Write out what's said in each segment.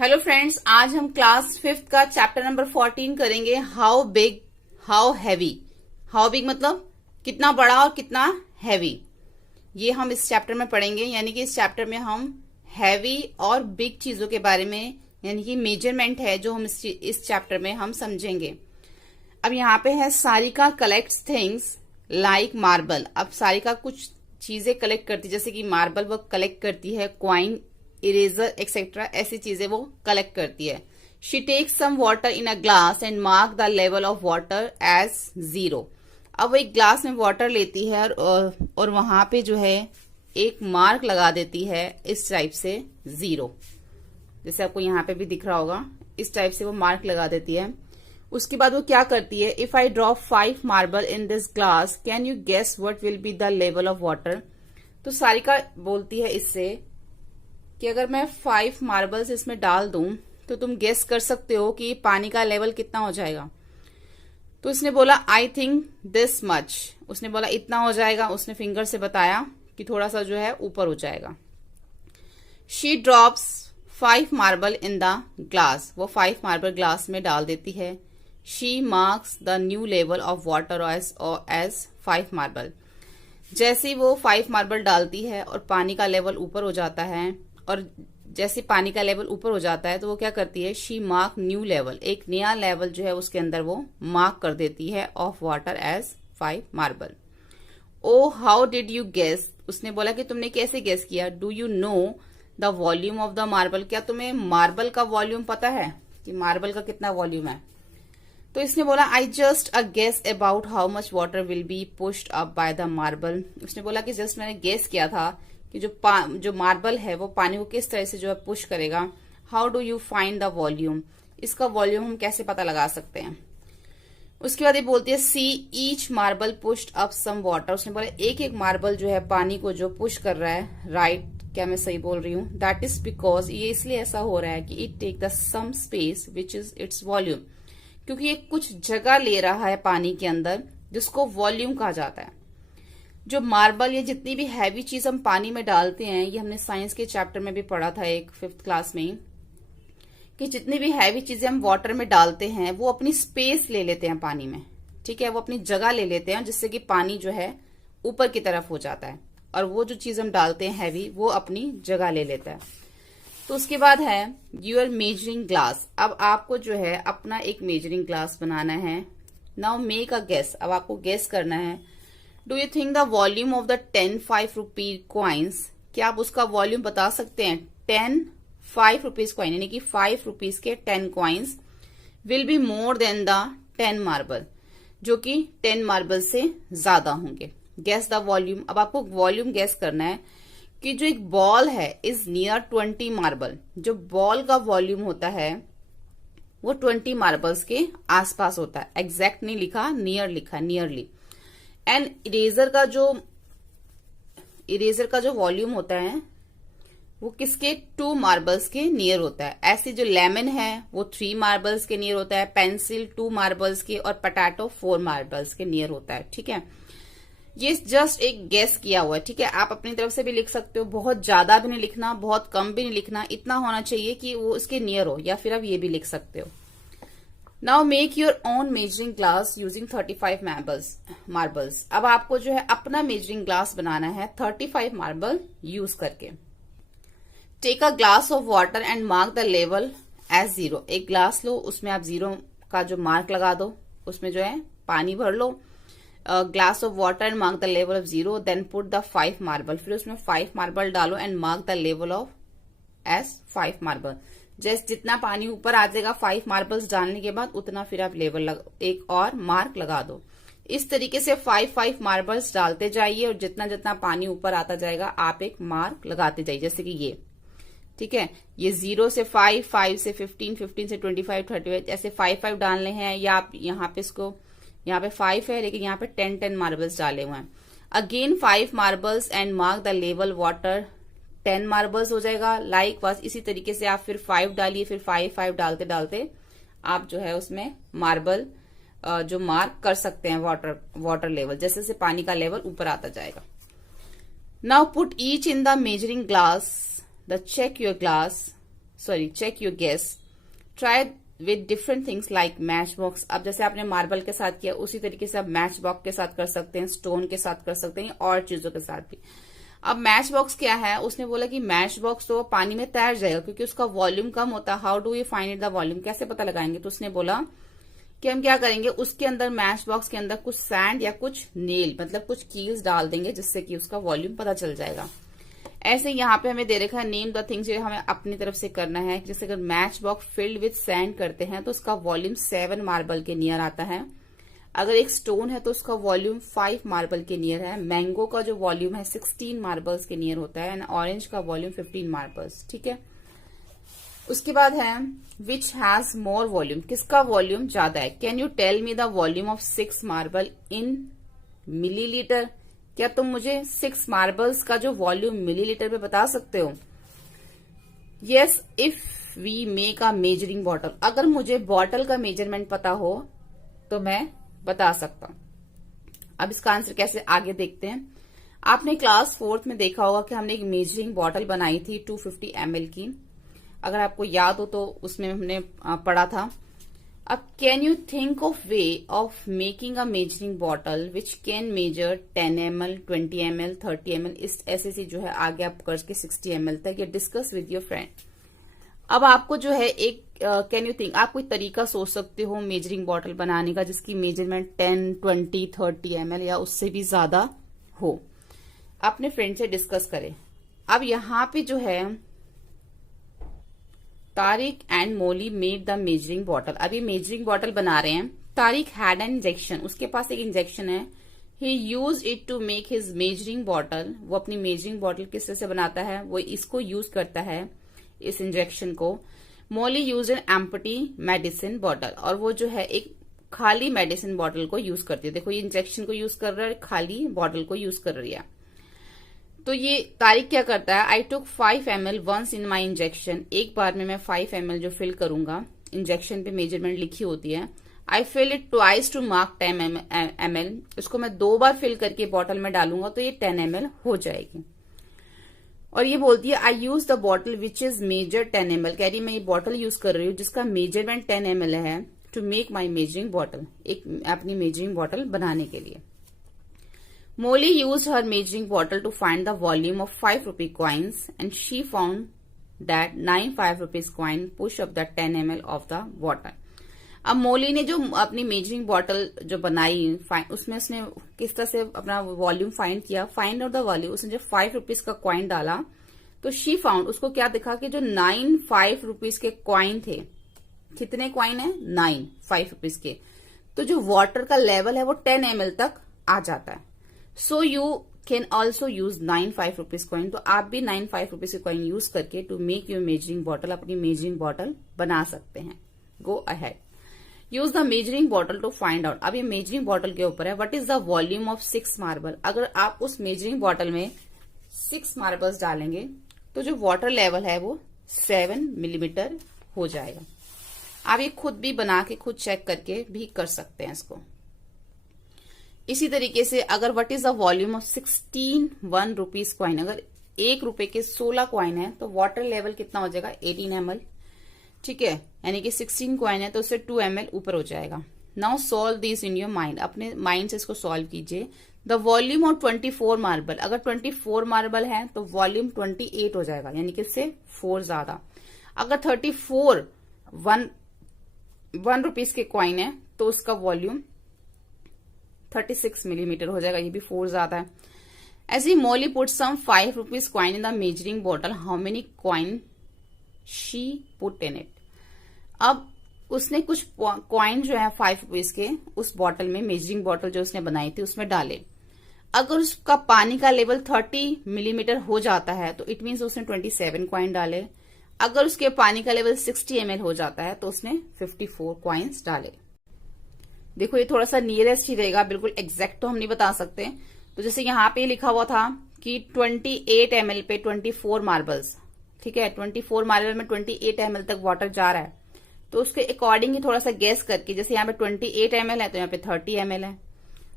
Hello friends, आज हम class 5th का चैप्टर नंबर 14 करेंगे। How big, how heavy. How big मतलब कितना बड़ा और कितना हैवी, ये हम इस चैप्टर में पढ़ेंगे। यानी कि इस चैप्टर में हम हैवी और बिग चीजों के बारे में, यानी कि मेजरमेंट है जो हम इस चैप्टर में हम समझेंगे। अब यहाँ पे है Sarika collects things like marble. अब सारिका कुछ चीजें कलेक्ट करती है, जैसे कि मार्बल वो कलेक्ट करती है, क्वाइन, इरेजर एक्सेट्रा, ऐसी चीजें वो कलेक्ट करती है। She takes some water in a glass and mark the level of water as 0। अब वो एक ग्लास में वाटर लेती है और वहां पे जो है एक मार्क लगा देती है इस टाइप से 0, जैसे आपको यहाँ पे भी दिख रहा होगा। इस टाइप से वो मार्क लगा देती है। उसके बाद वो क्या करती है, if I drop 5 marble in this glass can you guess what will be the level of water. तो सारिका बोलती है इससे कि अगर मैं 5 मार्बल्स इसमें डाल दूं तो तुम गेस कर सकते हो कि पानी का लेवल कितना हो जाएगा। तो उसने बोला आई थिंक दिस मच, उसने बोला इतना हो जाएगा। उसने फिंगर से बताया कि थोड़ा सा जो है ऊपर हो जाएगा। She drops 5 marble in the glass, वो 5 मार्बल ग्लास में डाल देती है। She marks the new level of water as 5 marble. जैसे ही वो 5 मार्बल डालती है और पानी का लेवल ऊपर हो जाता है, और जैसे पानी का लेवल ऊपर हो जाता है तो वो क्या करती है, शी मार्क न्यू लेवल, एक नया लेवल जो है उसके अंदर वो मार्क कर देती है of water as 5 marble. Oh how did you guess, उसने बोला कि तुमने कैसे गेस किया। Do you know the volume of the marble, क्या तुम्हें मार्बल का वॉल्यूम पता है कि मार्बल का कितना वॉल्यूम है। तो इसने बोला I just a guess about how much water will be pushed up by the marble. उसने बोला कि जस्ट मैंने गेस किया था कि जो मार्बल है वो पानी को किस तरह से जो है पुश करेगा। How do you find the volume, इसका वॉल्यूम हम कैसे पता लगा सकते हैं। उसके बाद ये बोलती है see each marble pushed up some water. उसने बोला एक एक मार्बल जो है पानी को जो पुश कर रहा है। राइट, क्या मैं सही बोल रही हूँ। दैट इज बिकॉज, ये इसलिए ऐसा हो रहा है कि it take the some space which is its volume, क्योंकि ये कुछ जगह ले रहा है पानी के अंदर, जिसको वॉल्यूम कहा जाता है। जो मार्बल या जितनी भी हैवी चीज हम पानी में डालते हैं, ये हमने साइंस के चैप्टर में भी पढ़ा था एक 5th क्लास में, कि जितनी भी हैवी चीजें हम वाटर में डालते हैं वो अपनी स्पेस ले लेते हैं पानी में, ठीक है, वो अपनी जगह ले लेते हैं, जिससे कि पानी जो है ऊपर की तरफ हो जाता है, और वो जो चीज हम डालते हैं हैवी वो अपनी जगह ले लेता है। तो उसके बाद है यूर मेजरिंग ग्लास। अब आपको जो है अपना एक मेजरिंग ग्लास बनाना है। नाउ मेक अ गेस, अब आपको गेस करना है। Do you think the volume of the 10 5 rupee coins, क्या आप उसका वॉल्यूम बता सकते हैं। 10 5 रुपीज कॉइन, यानी कि 5 रुपीज के 10 coins will be more than the 10 marble, जो कि 10 मार्बल से ज्यादा होंगे। गेस द वॉल्यूम, अब आपको वॉल्यूम गेस करना है कि जो एक बॉल है इज नियर 20 मार्बल, जो बॉल का वॉल्यूम होता है वो 20 मार्बल्स के आसपास होता है। एग्जैक्ट नहीं लिखा, नियर लिखा, नियरली। एंड इरेजर का जो वॉल्यूम होता है वो किसके, 2 मार्बल्स के नियर होता है। ऐसे जो लेमन है वो 3 मार्बल्स के नियर होता है, पेंसिल 2 मार्बल्स के, और पोटैटो 4 मार्बल्स के नियर होता है। ठीक है, ये जस्ट एक गेस किया हुआ है। ठीक है, आप अपनी तरफ से भी लिख सकते हो, बहुत ज्यादा भी नहीं लिखना, बहुत कम भी नहीं लिखना, इतना होना चाहिए कि वो इसके नियर हो, या फिर आप ये भी लिख सकते हो। Now make your own measuring glass using 35 marbles. अब आपको जो है अपना मेजरिंग ग्लास बनाना है 35 मार्बल यूज करके। Take a glass of water and mark the level as 0। एक ग्लास लो, उसमें आप 0 का जो मार्क लगा दो, उसमें जो है पानी भर लो। Glass of water and mark the level of 0, then put the 5 marble, फिर उसमें 5 मार्बल डालो and mark the level of as 5 marble. जैसे जितना पानी ऊपर आ जाएगा 5 मार्बल्स डालने के बाद, उतना फिर आप लेवल एक और मार्क लगा दो। इस तरीके से 5 मार्बल्स डालते जाइए, और जितना जितना पानी ऊपर आता जाएगा आप एक मार्क लगाते जाइए, जैसे कि ये। ठीक है, ये 0 से 5, 5 से 15, 15 से 25, 35, ऐसे 5 डालने हैं। या आप यहाँ पे इसको, यहाँ पे 5 है लेकिन यहाँ पे 10 मार्बल्स डाले हुए हैं। Again 5 marbles and mark the level water, 10 marbles हो जाएगा। लाइक बस इसी तरीके से आप फिर 5 डालिए, फिर 5 डालते डालते आप जो है उसमें मार्बल जो मार्क कर सकते हैं वाटर लेवल, जैसे जैसे पानी का लेवल ऊपर आता जाएगा। Now put each in the measuring glass the check your glass sorry check your guess, try with different things like match box. अब जैसे आपने मार्बल के साथ किया उसी तरीके से आप मैच बॉक्स के साथ कर सकते हैं, स्टोन के साथ कर सकते हैं और चीजों के साथ भी। अब मैच बॉक्स क्या है, उसने बोला कि मैच बॉक्स तो पानी में तैर जाएगा क्योंकि उसका वॉल्यूम कम होता है। How do you find it the volume, कैसे पता लगाएंगे? तो उसने बोला कि हम क्या करेंगे, उसके अंदर मैच बॉक्स के अंदर कुछ सैंड या कुछ नेल मतलब कुछ कील्स डाल देंगे जिससे कि उसका वॉल्यूम पता चल जाएगा। ऐसे यहाँ पे हमें दे रखा है नेम द थिंग्स, जो हमें अपनी तरफ से करना है। जैसे अगर match box filled with sand करते हैं तो उसका वॉल्यूम 7 मार्बल के नियर आता है। अगर एक स्टोन है तो उसका वॉल्यूम 5 मार्बल के नियर है। मैंगो का जो वॉल्यूम है 16 मार्बल्स के नियर होता है एंड ऑरेंज का वॉल्यूम 15 मार्बल्स। ठीक है, उसके बाद है विच हैज मोर वॉल्यूम, किसका वॉल्यूम ज्यादा है। Can you tell me the volume of 6 marble in millilitre, क्या तुम मुझे 6 मार्बल्स का जो वॉल्यूम मिलीलीटर में बता सकते हो? Yes if we make a measuring bottle, अगर मुझे बॉटल का मेजरमेंट पता हो तो मैं बता सकता हूं। अब इसका आंसर कैसे आगे देखते हैं। आपने क्लास 4th में देखा होगा कि हमने एक मेजरिंग बॉटल बनाई थी 250 ml की, अगर आपको याद हो तो उसमें हमने पढ़ा था। अब can you think of way of making a measuring bottle which can measure 10 ml, 20 ml, 30 ml, इस ऐसे जो है आगे आप करके 60 ml तक, या डिस्कस विद योर फ्रेंड। अब आपको जो है एक कैन यू थिंक, आप कोई तरीका सोच सकते हो मेजरिंग बॉटल बनाने का जिसकी मेजरमेंट 10, 20, 30 ml या उससे भी ज्यादा हो। अपने फ्रेंड से डिस्कस करें। अब यहाँ पे जो है Tariq and Molly made the measuring bottle, अभी मेजरिंग बॉटल बना रहे हैं। तारिक हैड एन इंजेक्शन, उसके पास एक इंजेक्शन है। He use it to make his measuring bottle, वो अपनी मेजरिंग बॉटल किस से बनाता है, वो इसको यूज करता है, इस इंजेक्शन को। Molly use an empty medicine bottle, और वो जो है एक खाली मेडिसिन बॉटल को यूज करती है। देखो ये इंजेक्शन को यूज कर रहा है, खाली बॉटल को यूज कर रही है। तो ये तारिक क्या करता है, I took 5 ml once in my injection, एक बार में मैं 5 ml जो फिल करूंगा, इंजेक्शन पे मेजरमेंट लिखी होती है। I fill it twice to mark 10 ml, इसको मैं 2 बार फिल करके बॉटल में डालूंगा तो ये 10 ml हो जाएगी। और ये बोलती है I use the bottle which is measure 10 ml, कह रही मैं ये बॉटल यूज कर रही हूँ जिसका मेजरमेंट 10 ml है, to make my measuring bottle, एक अपनी मेजरिंग बॉटल बनाने के लिए। Molly used her measuring bottle to find the volume of 5 rupee coins and she found that 9 5 rupees coin push up the 10 ml of the water. अब मोली ने जो अपनी measuring bottle जो बनाई उसमें उसने किस तरह से अपना वॉल्यूम फाइंड किया, फाइंड आउट द वॉल्यूम, उसने जब 5 रुपीज का कॉइन डाला तो शी फाउंड, उसको क्या दिखा कि जो 9 5 रुपीज के कॉइन थे, कितने कॉइन है 9 5 रुपीज के, तो जो वाटर का लेवल है वो 10 ml तक आ जाता है। So you can also use 9 5 rupees coin, तो आप भी 9 5 रुपीज के कॉइन यूज करके to make your measuring bottle, अपनी मेजरिंग बॉटल बना सकते हैं। Go ahead, use the measuring bottle to find out, अब ये मेजरिंग बॉटल के ऊपर है, what is the volume of 6 marble, अगर आप उस मेजरिंग बॉटल में 6 मार्बल्स डालेंगे तो जो वाटर लेवल है वो 7 मिलीमीटर हो जाएगा। आप ये खुद भी बना के खुद चेक करके भी कर सकते हैं इसको। इसी तरीके से अगर what is the volume of 16 1 rupees coin, अगर 1 रुपए के 16 कॉइन है तो वाटर लेवल कितना हो जाएगा 18 ml, ठीक है, यानी कि 16 कॉइन है तो उससे 2 ml ऊपर हो जाएगा। Now solve this in your mind, अपने माइंड से इसको सॉल्व कीजिए। द वॉल्यूम ऑफ 24 मार्बल, अगर 24 मार्बल है तो वॉल्यूम 28 हो जाएगा, यानी कि इससे 4 ज्यादा। अगर 34 1 रुपीज के कॉइन है तो उसका वॉल्यूम 36 मिलीमीटर हो जाएगा, ये भी 4 ज्यादा है। ऐसे ही Molly put some 5 rupees coin in the measuring bottle, how many coin she put in it. अब उसने कुछ कॉइन जो है 5 रुपीज के उस बॉटल में, मेजरिंग बॉटल जो उसने बनाई थी उसमें डाले। अगर उसका पानी का लेवल 30 मिलीमीटर हो जाता है तो इट मीन्स उसने 27 कॉइन डाले। अगर उसके पानी का लेवल 60 ml हो जाता है तो उसने 54 कॉइन्स डाले। देखो ये थोड़ा सा नियरेस्ट ही रहेगा, बिल्कुल एग्जैक्ट तो हम नहीं बता सकते। तो जैसे यहाँ पे लिखा हुआ था कि 28 ml पे 24 मार्बल्स, ठीक है, 24 मार्बल में 28 ml तक वाटर जा रहा है, तो उसके अकॉर्डिंग ही थोड़ा सा गेस करके, जैसे यहाँ पे 28 ml है तो यहाँ पे 30 ml है,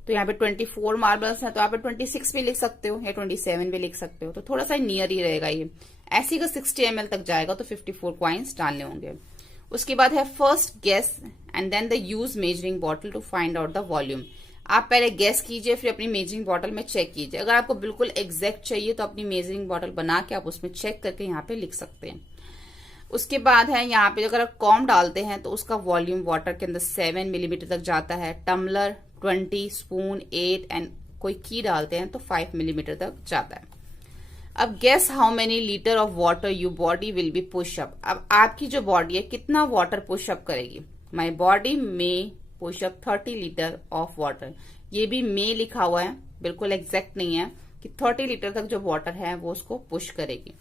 तो यहाँ पे 24 मार्बल्स है तो यहाँ पे 26 भी लिख सकते हो या 27 भी लिख सकते हो, तो थोड़ा सा नियर ही रहेगा ये। ऐसी का 60 ml तक जाएगा तो 54 कॉइन्स डालने होंगे। उसके बाद है first guess and then the use measuring bottle to find out the volume. आप पहले गेस कीजिए, फिर अपनी मेजरिंग बॉटल में चेक कीजिए। अगर आपको बिल्कुल एग्जैक्ट चाहिए तो अपनी मेजरिंग बॉटल बना के आप उसमें चेक करके यहाँ पे लिख सकते हैं। उसके बाद है यहाँ पे अगर आप कॉम डालते हैं तो उसका वॉल्यूम वाटर के अंदर 7 मिलीमीटर तक जाता है। टम्बलर 20, स्पून 8 एंड कोई की डालते हैं तो 5 मिलीमीटर तक जाता है। अब guess how many litre of water you body will be push up. अब आपकी जो बॉडी है कितना वाटर पुश अप करेगी। माई बॉडी में push up 30 litre of water. ये भी में लिखा हुआ है, बिल्कुल एग्जैक्ट नहीं है कि 30 लीटर तक जो वाटर है वो उसको पुश करेगी।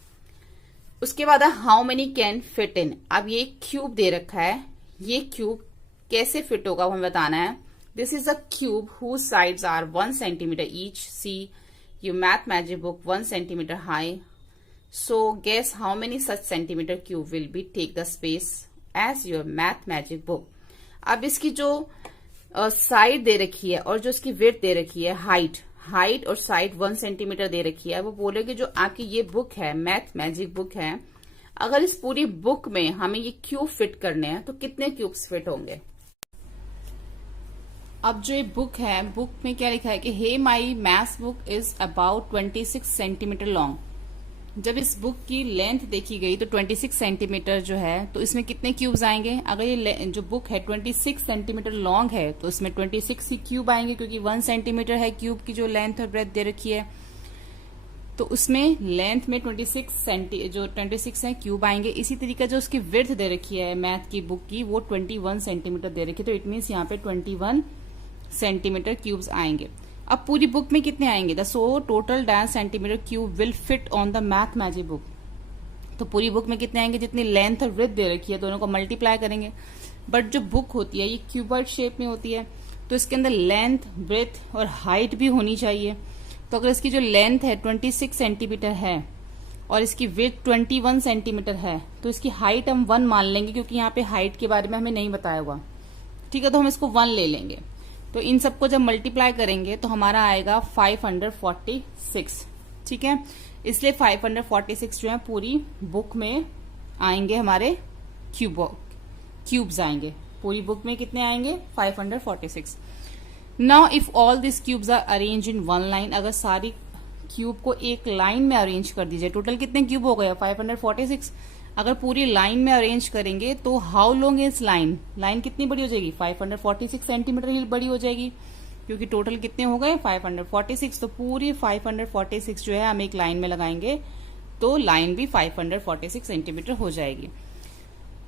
उसके बाद है how many can fit in. अब ये क्यूब दे रखा है, ये क्यूब कैसे फिट होगा वो हमें बताना है। This is a cube whose sides are 1 centimetre each. See your math magic book 1 centimeter high. So guess how many such centimeter cube will be take the space as your math magic book. अब इसकी जो side दे रखी है और जो इसकी width दे रखी है, हाइट और साइड 1 सेंटीमीटर दे रखी है। वो बोलेगी जो आपकी ये बुक है, मैथ मैजिक बुक है, अगर इस पूरी बुक में हमें ये क्यूब फिट करने हैं तो कितने क्यूब्स फिट होंगे। अब जो ये बुक है, बुक में क्या लिखा है कि hey my maths book is about 26 centimetre long. जब इस बुक की लेंथ देखी गई तो 26 सेंटीमीटर जो है तो इसमें कितने क्यूब्स आएंगे। अगर ये जो बुक है 26 सेंटीमीटर लॉन्ग है तो इसमें 26 ही क्यूब आएंगे, क्योंकि 1 सेंटीमीटर है क्यूब की जो लेंथ और ब्रेथ दे रखी है। तो उसमें लेंथ में 26 है क्यूब आएंगे। इसी तरीके जो उसकी विड्थ दे रखी है मैथ की बुक की वो 21 सेंटीमीटर दे रखी है, तो इट मीन्स यहाँ पे 21 सेंटीमीटर क्यूब्स आएंगे। अब पूरी बुक में कितने आएंगे, the so total dash centimetre cube will fit on the math magic book. तो पूरी बुक में कितने आएंगे, जितनी लेंथ और विड्थ दे रखी है दोनों को मल्टीप्लाई करेंगे। बट जो बुक होती है ये क्यूबॉइड शेप में होती है, तो इसके अंदर लेंथ, ब्रेथ और हाइट भी होनी चाहिए। तो अगर इसकी जो लेंथ है 26 सेंटीमीटर है और इसकी विड्थ 21 सेंटीमीटर है तो इसकी हाइट हम 1 मान लेंगे, क्योंकि यहाँ पे हाइट के बारे में हमें नहीं बताया हुआ। ठीक है, तो हम इसको 1 ले लेंगे। तो इन सबको जब मल्टीप्लाई करेंगे तो हमारा आएगा 546। ठीक है, इसलिए 546 जो है पूरी बुक में आएंगे हमारे क्यूब्स आएंगे। पूरी बुक में कितने आएंगे, 546। Now if all this cubes are arrange in 1 line, अगर सारी क्यूब को एक लाइन में अरेंज कर दीजिए, टोटल कितने क्यूब हो गए 546। अगर पूरी लाइन में अरेंज करेंगे तो हाउ लॉन्ग इज लाइन कितनी बड़ी हो जाएगी, 546 सेंटीमीटर ही बड़ी हो जाएगी, क्योंकि टोटल कितने हो गए 546। तो पूरी 546 जो है हम एक लाइन में लगाएंगे तो लाइन भी 546 सेंटीमीटर हो जाएगी।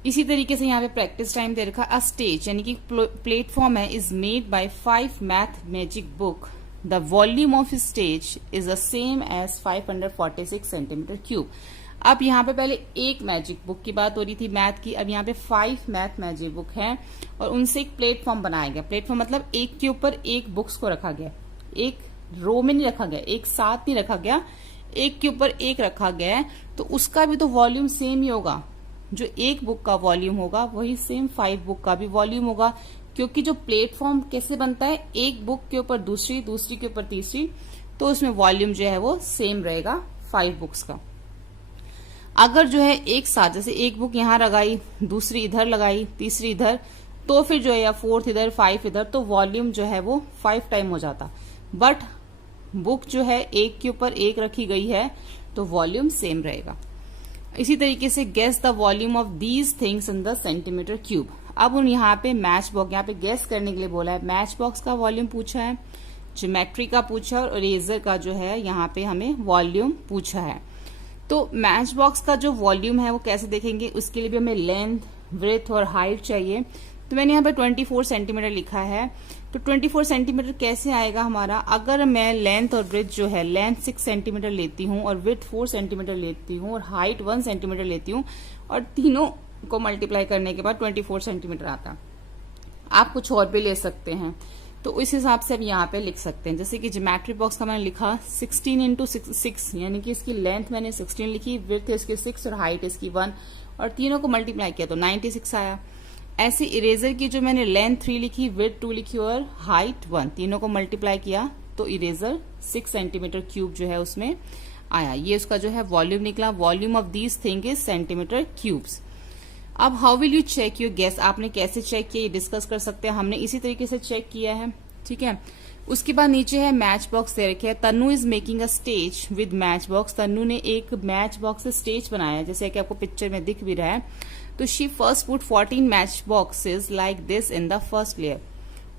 इसी तरीके से यहाँ पे प्रैक्टिस टाइम दे रखा, अ स्टेज यानी कि प्लेटफॉर्म है, is made by 5 math magic book. The volume of stage is the same as 546 centimetre cube. अब यहाँ पे पहले एक मैजिक बुक की बात हो रही थी मैथ की, अब यहाँ पे 5 मैथ मैजिक बुक हैं और उनसे एक प्लेटफॉर्म बनाया गया। प्लेटफॉर्म मतलब एक के ऊपर एक बुक्स को रखा गया, एक रो में नहीं रखा गया, एक साथ नहीं रखा गया, एक के ऊपर एक रखा गया है। तो उसका भी तो वॉल्यूम सेम ही होगा, जो एक बुक का वॉल्यूम होगा वही सेम 5 बुक का भी वॉल्यूम होगा, क्योंकि जो प्लेटफॉर्म कैसे बनता है, एक बुक के ऊपर दूसरी, दूसरी के ऊपर तीसरी, तो उसमें वॉल्यूम जो है वो सेम रहेगा 5 बुक्स का। अगर जो है एक साथ, जैसे एक बुक यहां लगाई, दूसरी इधर लगाई, तीसरी इधर, तो फिर जो है या 4th इधर 5 इधर, तो वॉल्यूम जो है वो 5 टाइम हो जाता। बट बुक जो है एक के ऊपर एक रखी गई है तो वॉल्यूम सेम रहेगा। इसी तरीके से guess the volume of these things in the centimetre cube. अब उन यहाँ पे मैच बॉक्स, यहाँ पे गेस करने के लिए बोला है, मैच बॉक्स का वॉल्यूम पूछा है, ज्योमेट्री का पूछा और इरेजर का जो है यहाँ पे हमें वॉल्यूम पूछा है। तो मैच बॉक्स का जो वॉल्यूम है वो कैसे देखेंगे, उसके लिए भी हमें लेंथ, ब्रेथ और हाइट चाहिए। तो मैंने यहाँ पे 24 सेंटीमीटर लिखा है। तो 24 सेंटीमीटर कैसे आएगा हमारा, अगर मैं लेंथ और ब्रेथ जो है, लेंथ 6 सेंटीमीटर लेती हूँ और ब्रेथ 4 सेंटीमीटर लेती हूँ और हाइट 1 सेंटीमीटर लेती हूँ और तीनों को मल्टीप्लाई करने के बाद 24 सेंटीमीटर आता। आप कुछ और भी ले सकते हैं, तो इस हिसाब से अब यहाँ पे लिख सकते हैं। जैसे कि ज्योमेट्री बॉक्स का मैंने लिखा 16 इंटू 6, यानी कि इसकी लेंथ मैंने 16 लिखी, विड्थ इसकी 6 और हाइट इसकी 1 और तीनों को मल्टीप्लाई किया तो 96 आया। ऐसे इरेजर की जो मैंने लेंथ 3 लिखी, विड्थ 2 लिखी और हाइट 1, तीनों को मल्टीप्लाई किया तो इरेजर 6 सेंटीमीटर क्यूब जो है उसमें आया। ये उसका जो है वॉल्यूम निकला। Volume of these thing is centimetre cubes. अब how will you check your guess, आपने कैसे चेक किया ये डिस्कस कर सकते हैं। हमने इसी तरीके से चेक किया है, ठीक है। उसके बाद नीचे है मैच बॉक्स दे रखे हैं। Tannu is making a stage with match box. Tannu ने एक मैच बॉक्स से स्टेज बनाया है, जैसे कि आपको पिक्चर में दिख भी रहा है। तो she first put 14 match boxes like this in the first layer.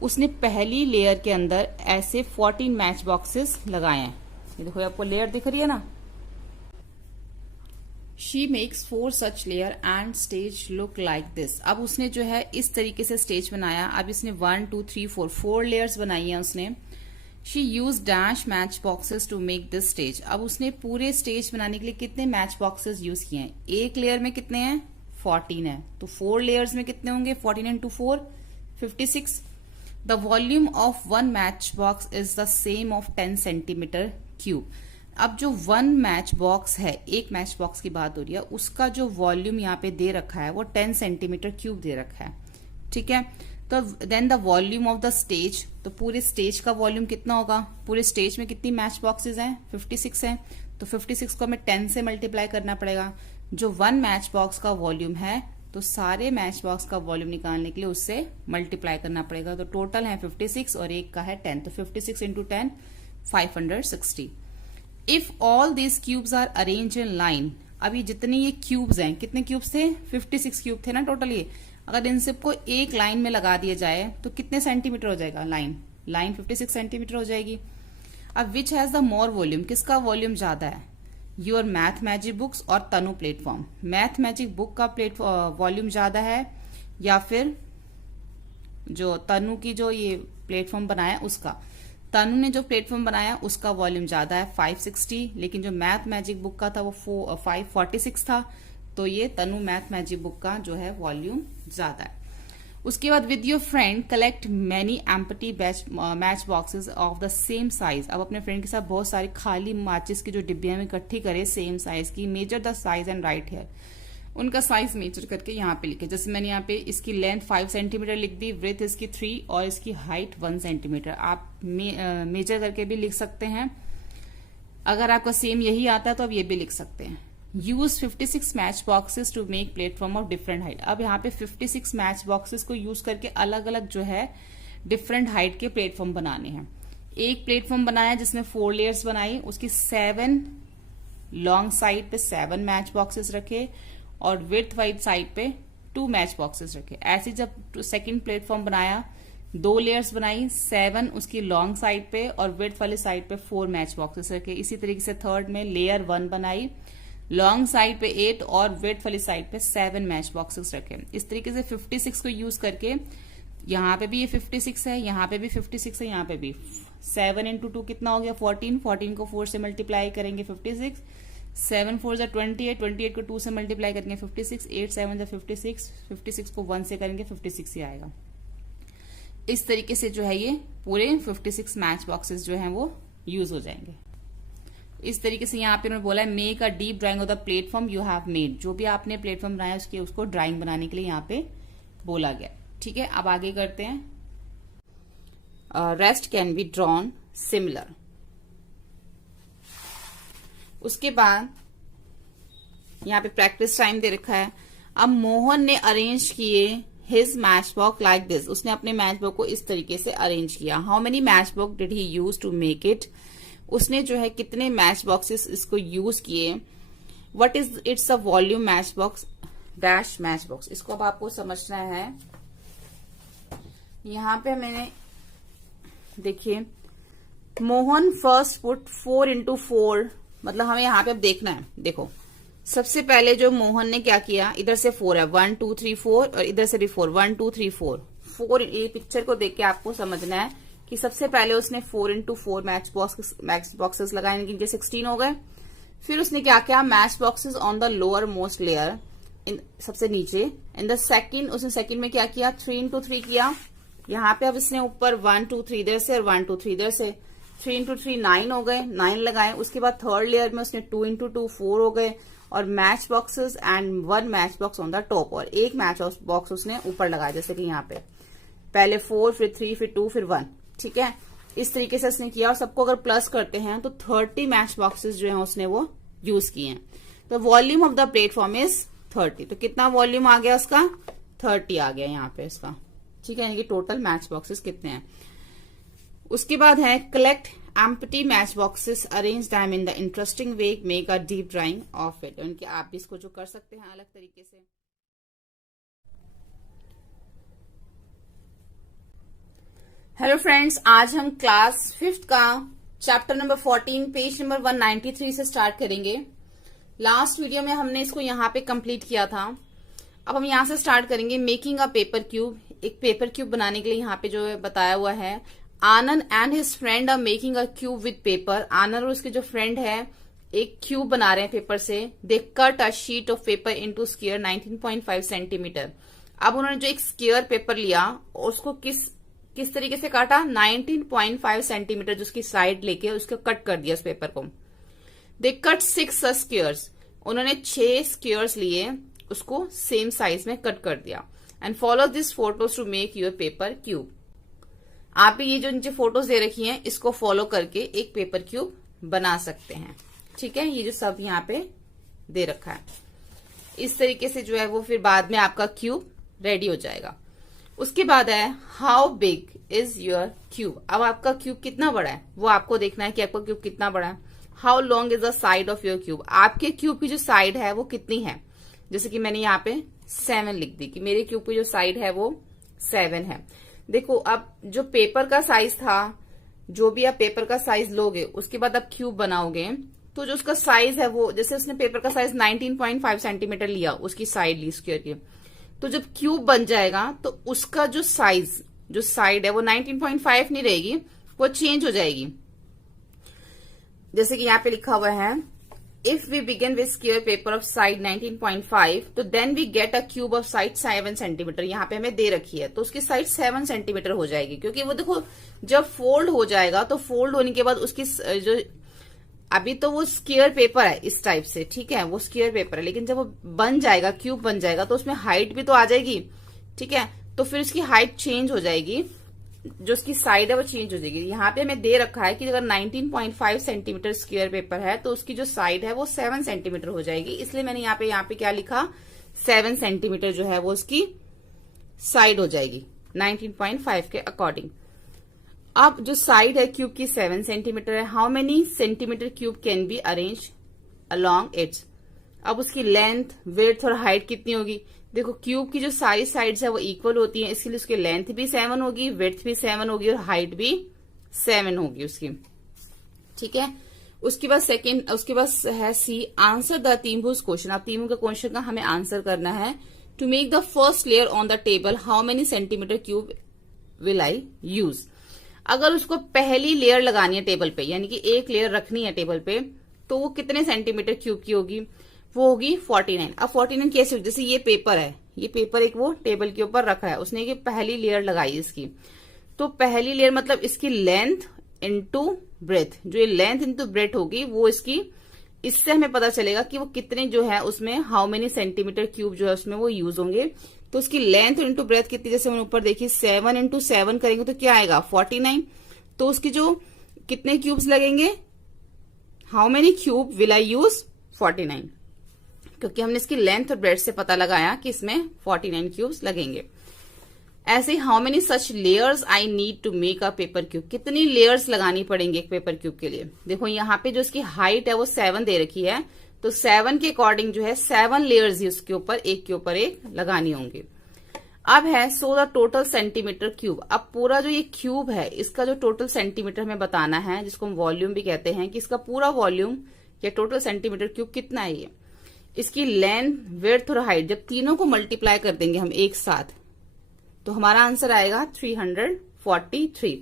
उसने पहली लेयर के अंदर ऐसे 14 मैच बॉक्सेस लगाए हैं। ये देखो आपको लेयर दिख रही है ना। She makes 4 such layer and stage look like this. अब उसने जो है इस तरीके से स्टेज बनाया। अब इसने 1 2 3 4 लेयर्स बनाई है उसने। She use dash match boxes to make this stage. अब उसने पूरे स्टेज बनाने के लिए कितने मैच बॉक्सेस यूज किए हैं? एक लेयर में कितने हैं? 14 है। तो 4 लेयर्स में कितने होंगे? 14 into 4 56। The volume of 1 match box is the same of 10 centimetre cube. अब जो 1 मैच बॉक्स है, एक मैच बॉक्स की बात हो रही है, उसका जो वॉल्यूम यहाँ पे दे रखा है वो 10 सेंटीमीटर क्यूब दे रखा है, ठीक है। तो then the volume of the stage, तो पूरे स्टेज का वॉल्यूम कितना होगा? पूरे स्टेज में कितनी मैच बॉक्सेस हैं? 56 हैं। तो 56 को हमें 10 से मल्टीप्लाई करना पड़ेगा। जो 1 मैच बॉक्स का वॉल्यूम है, तो सारे मैच बॉक्स का वॉल्यूम निकालने के लिए उससे मल्टीप्लाई करना पड़ेगा। तो टोटल है 56 और एक का है 10। तो 56 into 10 560। If all this cubes are arrange in line. अभी जितने ये क्यूब्स हैं, कितने क्यूब्स थे? 56 क्यूब थे ना टोटल ये। अगर इन सबको एक लाइन में लगा दिया जाए तो कितने सेंटीमीटर हो जाएगा? लाइन 56 सेंटीमीटर हो जाएगी। अब which has the more volume, किसका वॉल्यूम ज्यादा है? योर मैथ मैजिक बुक्स और तनु प्लेटफॉर्म। मैथ मैजिक बुक का वॉल्यूम ज्यादा है या फिर जो तनु की जो ये प्लेटफॉर्म बनाया उसका? तनु ने जो प्लेटफॉर्म बनाया उसका वॉल्यूम ज्यादा है 560, लेकिन जो मैथ मैजिक बुक का था वो 546 था। तो ये तनु मैथ मैजिक बुक का जो है वॉल्यूम ज्यादा है। उसके बाद with your friend collect many empty match boxes of the same size. अब अपने फ्रेंड के साथ बहुत सारी खाली माचिस की जो डिब्बियां में इकट्ठी करे सेम साइज की। Measure the size and write here. उनका साइज मेजर करके यहाँ पे लिखे। जैसे मैंने यहाँ पे इसकी लेंथ 5 सेंटीमीटर लिख दी, ब्रेथ इसकी 3 और इसकी हाइट 1 सेंटीमीटर। आप मेजर करके भी लिख सकते हैं। अगर आपका सेम यही आता है तो आप ये भी लिख सकते हैं। Use 56 match boxes to make platform of different height. अब यहाँ पे 56 मैच बॉक्सेस को यूज करके अलग अलग जो है डिफरेंट हाइट के प्लेटफॉर्म बनाने हैं। एक प्लेटफॉर्म बनाया जिसमें 4 लेयर्स बनाई, उसकी 7 लॉन्ग साइड पे 7 मैच बॉक्सेस रखे और विड्थ वाइड साइड पे 2 मैच बॉक्सेस रखे। ऐसे जब सेकंड प्लेटफॉर्म बनाया, 2 लेयर्स बनाई, 7 उसकी लॉन्ग साइड पे और विड्थ वाली साइड पे 4 मैच बॉक्सेस रखे। इसी तरीके से थर्ड में लेयर 1 बनाई, लॉन्ग साइड पे 8 और विड्थ वाली साइड पे 7 मैच बॉक्सेस रखे। इस तरीके से 56 को यूज करके यहाँ पे भी ये 56 है, यहाँ पे भी 56 है, यहाँ पे भी 7 इंटू 2 कितना हो गया? 14। 14 को 4 से मल्टीप्लाई करेंगे 56। 7 4 जा 28, 28 को 2 से मल्टीप्लाई करेंगे 56, 8 7 जा 56, 56 को 1 से करेंगे 56 ही आएगा। इस तरीके से जो है ये पूरे 56 मैच बॉक्सेस जो हैं वो यूज हो जाएंगे। इस तरीके से यहाँ पे उन्होंने बोला है make a deep drying of the platform you have made. जो भी आपने प्लेटफॉर्म बनाया उसको ड्राइंग बनाने के लिए यहाँ पे बोला गया, ठीक है। अब आगे करते हैं। Rest can be drawn similar. उसके बाद यहाँ पे प्रैक्टिस टाइम दे रखा है। अब मोहन ने अरेंज किए his match box like this. उसने अपने मैच बॉक्स को इस तरीके से अरेंज किया। How many match box did he use to make it. उसने जो है कितने मैच बॉक्सेस इसको यूज किए। What is its a volume match box dash match box. इसको अब आपको समझना है। यहाँ पे मैंने देखिए मोहन फर्स्ट पुट 4 इंटू 4, मतलब हमें यहाँ पे अब देखना है। देखो सबसे पहले जो मोहन ने क्या किया, इधर से 4 है 1 2 3 4 और इधर से भी 4 1 2 3 4। ये पिक्चर को देख के आपको समझना है कि सबसे पहले उसने 4 इंटू 4 मैच बॉक्सेस लगाए, इनके 16 हो गए। फिर उसने क्या किया, match boxes on the lower most layer, सबसे नीचे। इन द सेकंड उसने सेकंड में क्या किया, 3 इंटू 3 किया। यहाँ पे अब इसने ऊपर 1 2 3 इधर से और 1 2 3 इधर से, 3 इंटू 3 9 हो गए, 9 लगाए। उसके बाद थर्ड लेयर में उसने 2 इंटू 2 4 हो गए और match boxes and 1 match box on the top, और एक मैच बॉक्स उसने ऊपर लगाया, जैसे कि यहाँ पे पहले 4 फिर 3 फिर 2 फिर 1, ठीक है। इस तरीके से उसने किया और सबको अगर प्लस करते हैं तो 30 मैच बॉक्सेस जो है उसने वो यूज किए हैं। तो volume of the platform is 30। तो कितना वॉल्यूम आ गया उसका? 30 आ गया यहाँ पे इसका, ठीक है, यानी कि टोटल मैच बॉक्सेस कितने हैं। उसके बाद है collect empty match boxes, arrange them in the interesting way, make a deep drying of it. उनके आप भी इसको जो कर सकते हैं अलग तरीके से। हेलो फ्रेंड्स, आज हम क्लास 5th का चैप्टर नंबर 14 पेज नंबर 193 से स्टार्ट करेंगे। लास्ट वीडियो में हमने इसको यहाँ पे कंप्लीट किया था। अब हम यहाँ से स्टार्ट करेंगे मेकिंग अ पेपर क्यूब। एक पेपर क्यूब बनाने के लिए यहाँ पे जो बताया हुआ है, Anand and his friend are making a cube with paper. Anand और उसके जो फ्रेंड है एक क्यूब बना रहे हैं पेपर से। They cut a sheet of paper into square 19.5 centimetre. अब उन्होंने जो एक स्क्वायर पेपर लिया उसको किस तरीके से काटा? 19.5 सेंटीमीटर जो उसकी साइड लेके उसको कट कर दिया उस पेपर को। दे कट 6 स्क्वायर्स। उन्होंने 6 स्क्वायर्स लिए, उसको सेम साइज में कट कर दिया। And follow this photos to make your paper cube. आप भी ये जो नीचे फोटोज दे रखी हैं इसको फॉलो करके एक पेपर क्यूब बना सकते हैं, ठीक है। ये जो सब यहाँ पे दे रखा है इस तरीके से जो है वो फिर बाद में आपका क्यूब रेडी हो जाएगा। उसके बाद है how big is your cube. अब आपका क्यूब कितना बड़ा है वो आपको देखना है कि आपका क्यूब कितना बड़ा है। How long is the side of your cube. आपके क्यूब की जो साइड है वो कितनी है? जैसे कि मैंने यहाँ पे 7 लिख दी कि मेरे क्यूब की जो साइड है वो 7 है। देखो अब जो पेपर का साइज था, जो भी आप पेपर का साइज लोगे उसके बाद आप क्यूब बनाओगे तो जो उसका साइज है वो, जैसे उसने पेपर का साइज 19.5 सेंटीमीटर लिया, उसकी साइड ली स्क्वायर की, तो जब क्यूब बन जाएगा तो उसका जो साइज, जो साइड है वो 19.5 नहीं रहेगी, वो चेंज हो जाएगी। जैसे कि यहाँ पे लिखा हुआ है if we begin with square paper of side 19.5 तो then we get a cube of side 7 centimetre. यहाँ पे हमें दे रखी है तो उसकी साइड 7 सेंटीमीटर हो जाएगी, क्योंकि वो देखो जब फोल्ड हो जाएगा तो फोल्ड होने के बाद उसकी जो, अभी तो वो स्क्वायर पेपर है इस टाइप से, ठीक है, वो स्क्वायर पेपर है, लेकिन जब वो बन जाएगा, क्यूब बन जाएगा तो उसमें हाइट भी तो आ जाएगी, ठीक है। तो फिर उसकी हाइट चेंज हो जाएगी, जो उसकी साइड है वो चेंज हो जाएगी। यहाँ पे हमें दे रखा है कि अगर 19.5 सेंटीमीटर स्क्वायर पेपर है तो उसकी जो साइड है वो 7 सेंटीमीटर हो जाएगी, इसलिए मैंने यहाँ पे क्या लिखा, 7 सेंटीमीटर जो है वो उसकी साइड हो जाएगी 19.5 के अकॉर्डिंग। अब जो साइड है क्यूब की 7 सेंटीमीटर है, how many centimetre cube can be arrange along it's. अब उसकी लेंथ, विड्थ और हाइट कितनी होगी? देखो क्यूब की जो सारी साइड्स है वो इक्वल होती हैं, इसके लिए उसकी लेंथ भी 7 होगी, विड्थ भी 7 होगी और हाइट भी 7 होगी उसकी, ठीक है। उसके बाद है सी, आंसर द त्रिभुज क्वेश्चन। अब त्रिभुज का क्वेश्चन का हमें आंसर करना है। To make the first layer on the table how many centimetre cube will I use. अगर उसको पहली लेयर लगानी है टेबल पे, यानी कि एक लेयर रखनी है टेबल पे, तो वो कितने सेंटीमीटर क्यूब की होगी? वो होगी 49। अब 49 कैसे होगी? जैसे ये पेपर है, ये पेपर एक वो टेबल के ऊपर रखा है, उसने ये पहली लेयर लगाई इसकी, तो पहली लेयर मतलब इसकी लेंथ इंटू ब्रेथ, जो ये लेंथ इंटू ब्रेथ होगी वो इसकी, इससे हमें पता चलेगा कि वो कितने जो है उसमें हाउ मेनी सेंटीमीटर क्यूब जो है उसमें वो यूज होंगे। तो उसकी लेंथ इंटू ब्रेथ कितनी, जैसे हमने ऊपर देखी 7 इंटू 7 करेंगे तो क्या आएगा 49। तो उसकी जो कितने क्यूब्स लगेंगे, how many cube will I use 49, क्योंकि हमने इसकी लेंथ और ब्रेथ से पता लगाया कि इसमें 49 क्यूब्स लगेंगे। ऐसे ही how many such layers I need to make a paper cube. कितनी लेयर्स लगानी पड़ेंगे एक पेपर क्यूब के लिए? देखो यहाँ पे जो इसकी हाइट है वो 7 दे रखी है, तो 7 के अकॉर्डिंग जो है 7 लेयर्स ही उसके ऊपर एक के ऊपर एक लगानी होंगी। अब है so the total centimetre cube. अब पूरा जो ये क्यूब है इसका जो टोटल सेंटीमीटर हमें बताना है, जिसको हम वॉल्यूम भी कहते हैं, कि इसका पूरा वॉल्यूम या टोटल सेंटीमीटर क्यूब कितना है ये। इसकी लेंथ, विड्थ और हाइट जब तीनों को मल्टीप्लाई कर देंगे हम एक साथ तो हमारा आंसर आएगा 343।